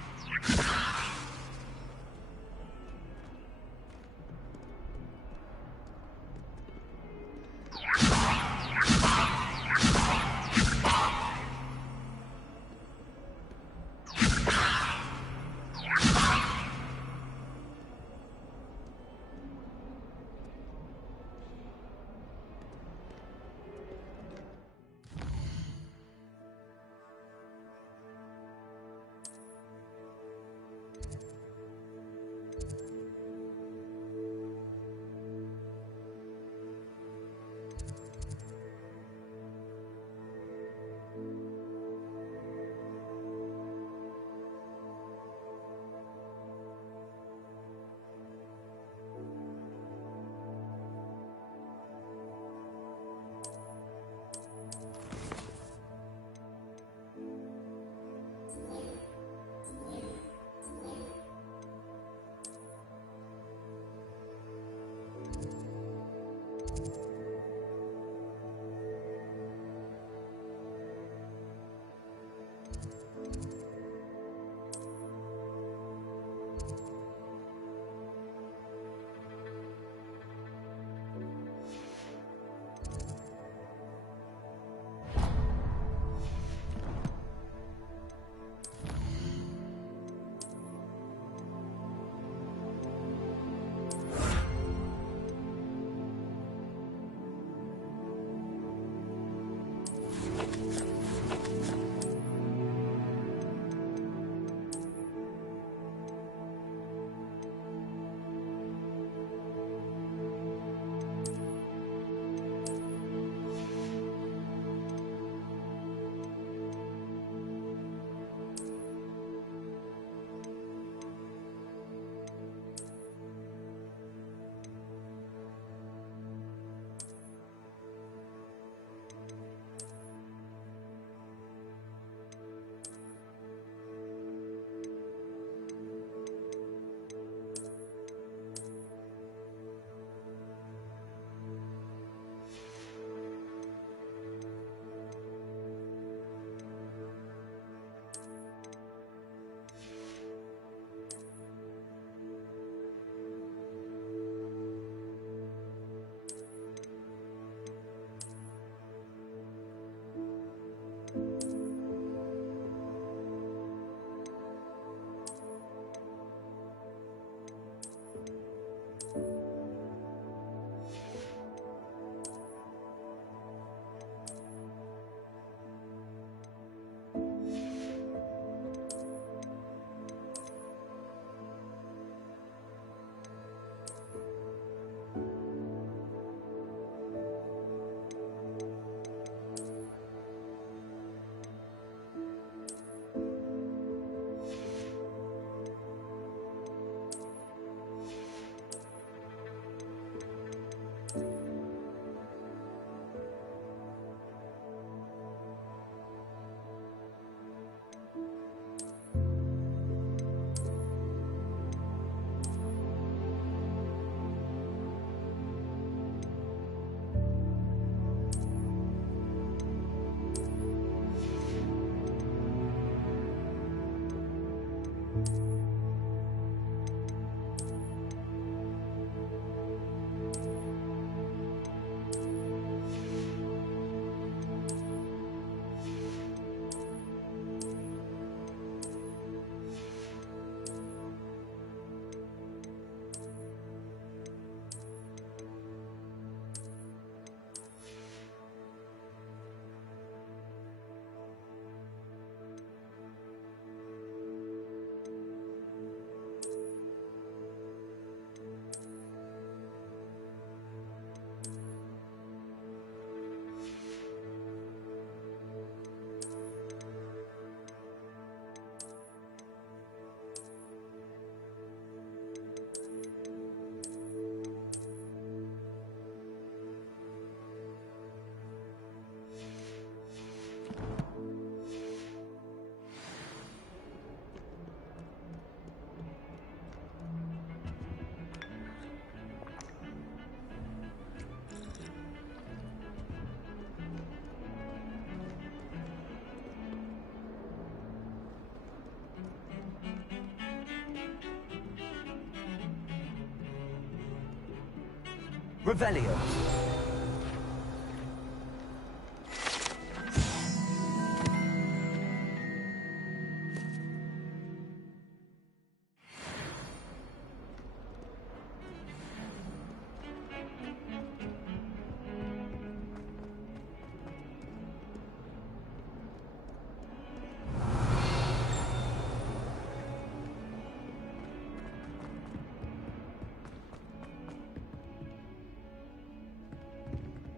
Revelio.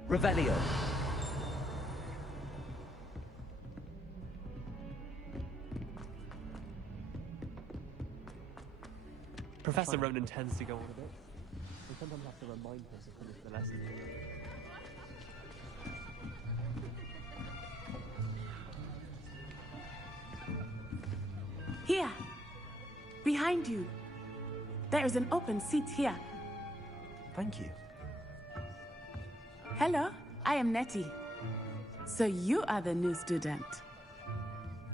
Revelio. Professor Ronan tends to go on a bit. We sometimes have to remind her to finish the lesson. Here. Behind you. There is an open seat here. Thank you. Hello, I am Nettie. So you are the new student.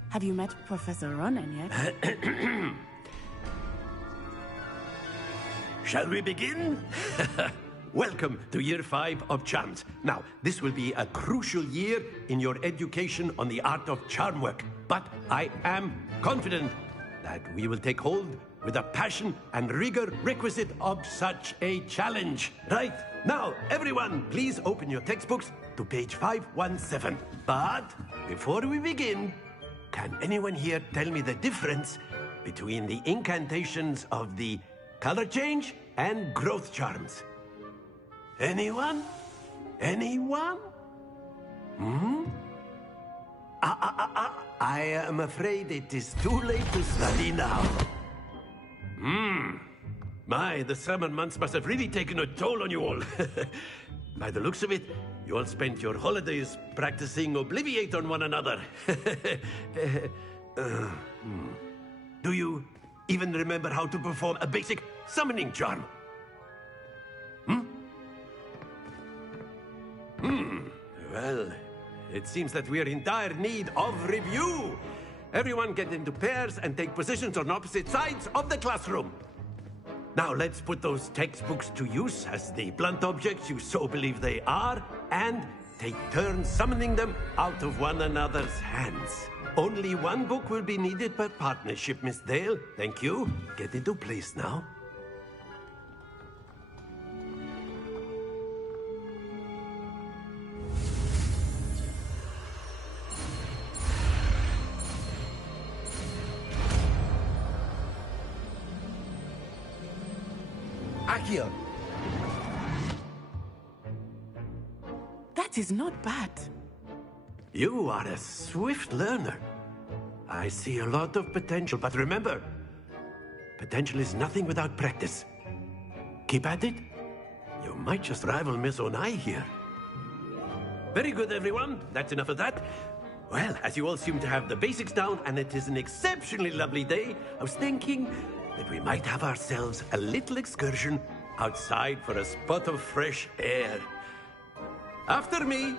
Have you met Professor Ronan yet? Shall we begin? Welcome to Year 5 of Charms. Now, this will be a crucial year in your education on the art of charm work. But I am confident that we will take hold with the passion and rigor requisite of such a challenge. Right, now, everyone, please open your textbooks to page 517. But before we begin, can anyone here tell me the difference between the incantations of the color change and growth charms? Anyone? Anyone? I am afraid it is too late to study now. My, the summer months must have really taken a toll on you all. By the looks of it, you all spent your holidays practicing Obliviate on one another. Do you even remember how to perform a basic summoning charm? Well, it seems that we are in dire need of review. Everyone get into pairs and take positions on opposite sides of the classroom. Now let's put those textbooks to use as the blunt objects you so believe they are, and take turns summoning them out of one another's hands. Only one book will be needed per partnership, Miss Dale. Thank you. Get into place now. Accio. That is not bad. You are a swift learner. I see a lot of potential, but remember, potential is nothing without practice. Keep at it. You might just rival Miss Onai here. Very good, everyone. That's enough of that. Well, as you all seem to have the basics down, and it is an exceptionally lovely day, I was thinking that we might have ourselves a little excursion outside for a spot of fresh air. After me.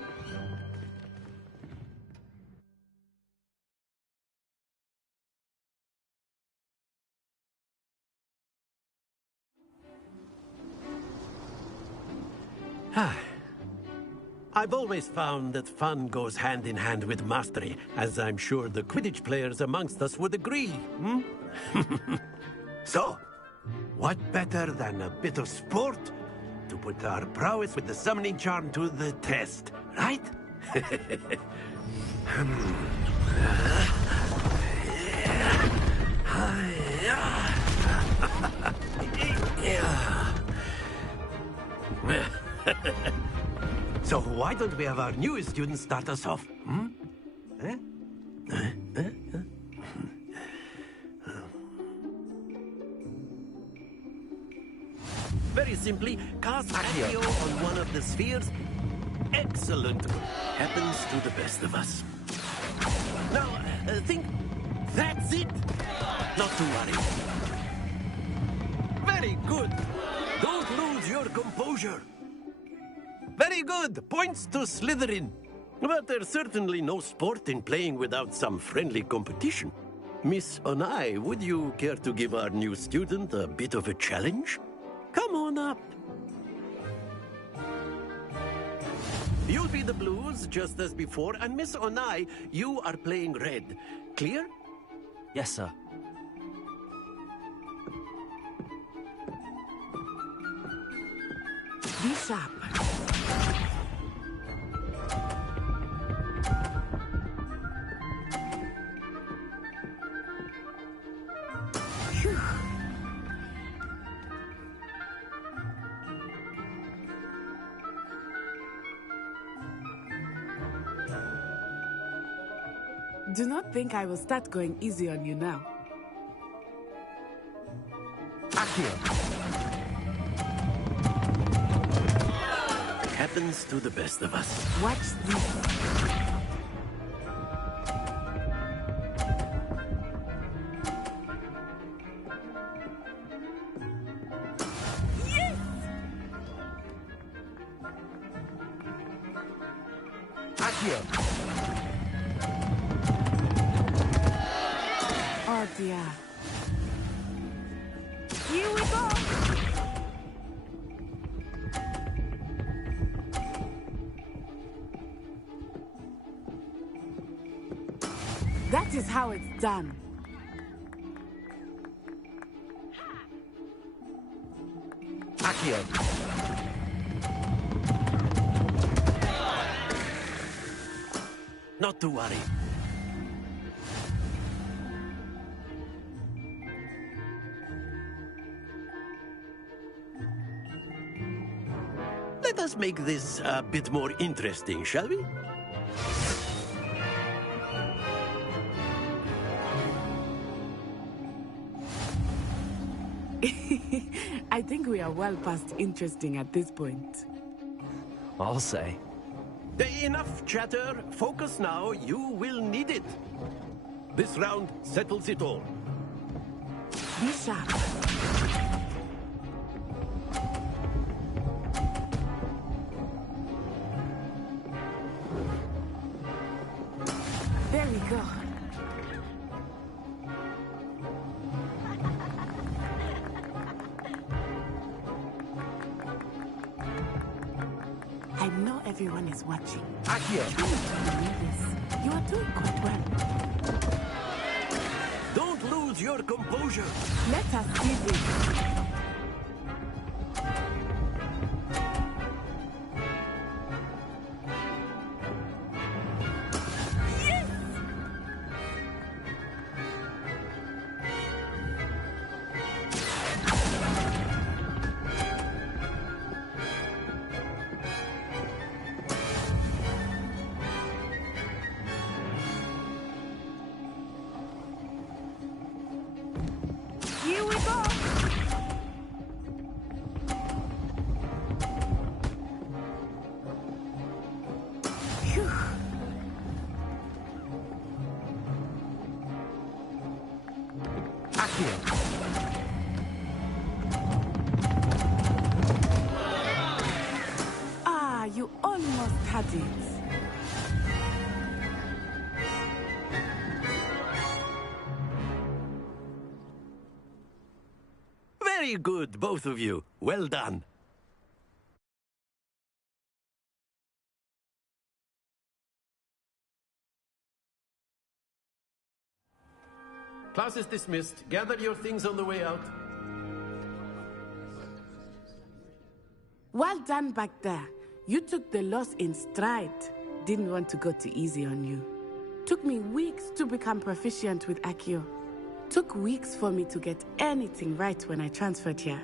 I've always found that fun goes hand in hand with mastery, as I'm sure the Quidditch players amongst us would agree. So, what better than a bit of sport to put our prowess with the summoning charm to the test, right? So why don't we have our newest student start us off? Very simply, cast Accio on one of the spheres. Excellent. Happens to the best of us. Now, think. That's it. Not to worry. Very good. Don't lose your composure. Very good. Points to Slytherin. But there's certainly no sport in playing without some friendly competition. Miss Onai, would you care to give our new student a bit of a challenge? Come on up. You'll be the blues, just as before, and Miss Onai, you are playing red. Clear? Yes, sir. Be sharp. Phew. Do not think I will start going easy on you now. Happens to the best of us. Watch this. Yes! Accio. Oh dear. Here we go. That is how it's done. Accio. Not to worry. Let us make this a bit more interesting, shall we? I think we are well past interesting at this point. I'll say. Enough chatter. Focus now. You will need it. This round settles it all. Be sharp. There we go. I know everyone is watching. Accio. You are doing quite well. Don't lose your composure. Let us see this. Here we go! Phew. Accio. Ah, you almost had it. Very good, both of you. Well done. Class is dismissed. Gather your things on the way out. Well done back there. You took the loss in stride. Didn't want to go too easy on you. Took me weeks to become proficient with Accio. Took weeks for me to get anything right when I transferred here.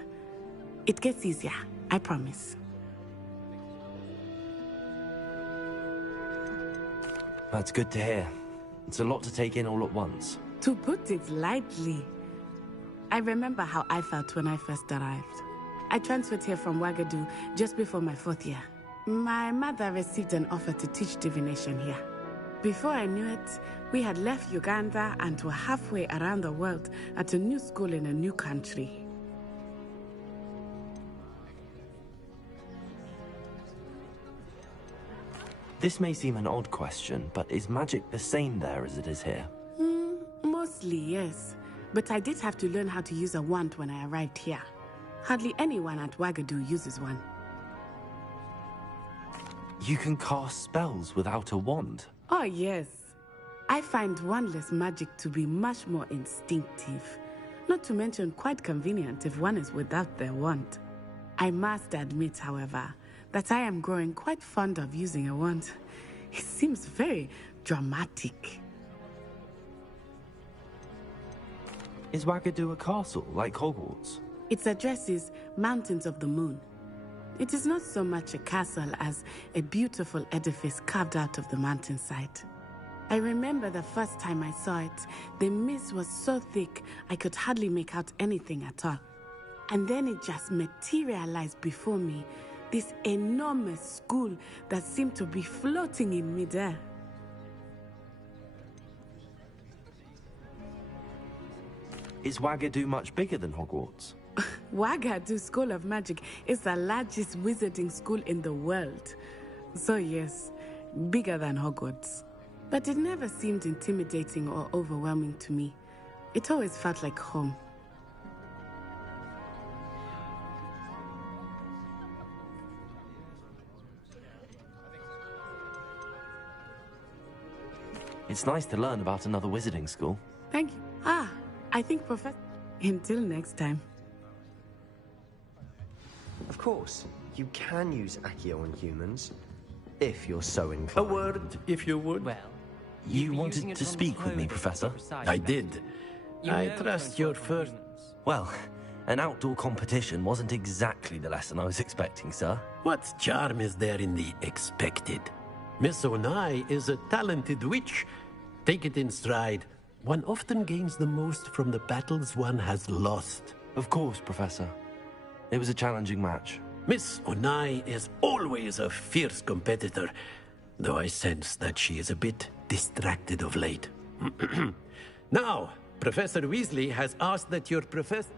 It gets easier, I promise. That's good to hear. It's a lot to take in all at once. To put it lightly, I remember how I felt when I first arrived. I transferred here from Wagadu just before my 4th year. My mother received an offer to teach divination here. Before I knew it, we had left Uganda and were halfway around the world at a new school in a new country. This may seem an odd question, but is magic the same there as it is here? Mostly, yes. But I did have to learn how to use a wand when I arrived here. Hardly anyone at Wagadu uses one. You can cast spells without a wand. Oh, yes. I find wandless magic to be much more instinctive. Not to mention quite convenient if one is without their wand. I must admit, however, that I am growing quite fond of using a wand. It seems very dramatic. Is Wagadu a castle like Hogwarts? Its address is Mountains of the Moon. It is not so much a castle as a beautiful edifice carved out of the mountainside. I remember the first time I saw it, the mist was so thick I could hardly make out anything at all. And then it just materialized before me, this enormous school that seemed to be floating in midair. Is Wagadu much bigger than Hogwarts? Wagadu School of Magic is the largest wizarding school in the world. So yes, bigger than Hogwarts. But it never seemed intimidating or overwhelming to me. It always felt like home. It's nice to learn about another wizarding school. Thank you. I think Professor... Until next time. Of course, you can use Accio on humans, if you're so inclined. A word, if you would. Well, you wanted to speak with me, Professor? I did. I trust your first... Well, an outdoor competition wasn't exactly the lesson I was expecting, sir. What charm is there in the expected? Miss Onai is a talented witch. Take it in stride. One often gains the most from the battles one has lost. Of course, Professor. It was a challenging match. Miss Onai is always a fierce competitor, though I sense that she is a bit distracted of late. Now, Professor Weasley has asked that your professor...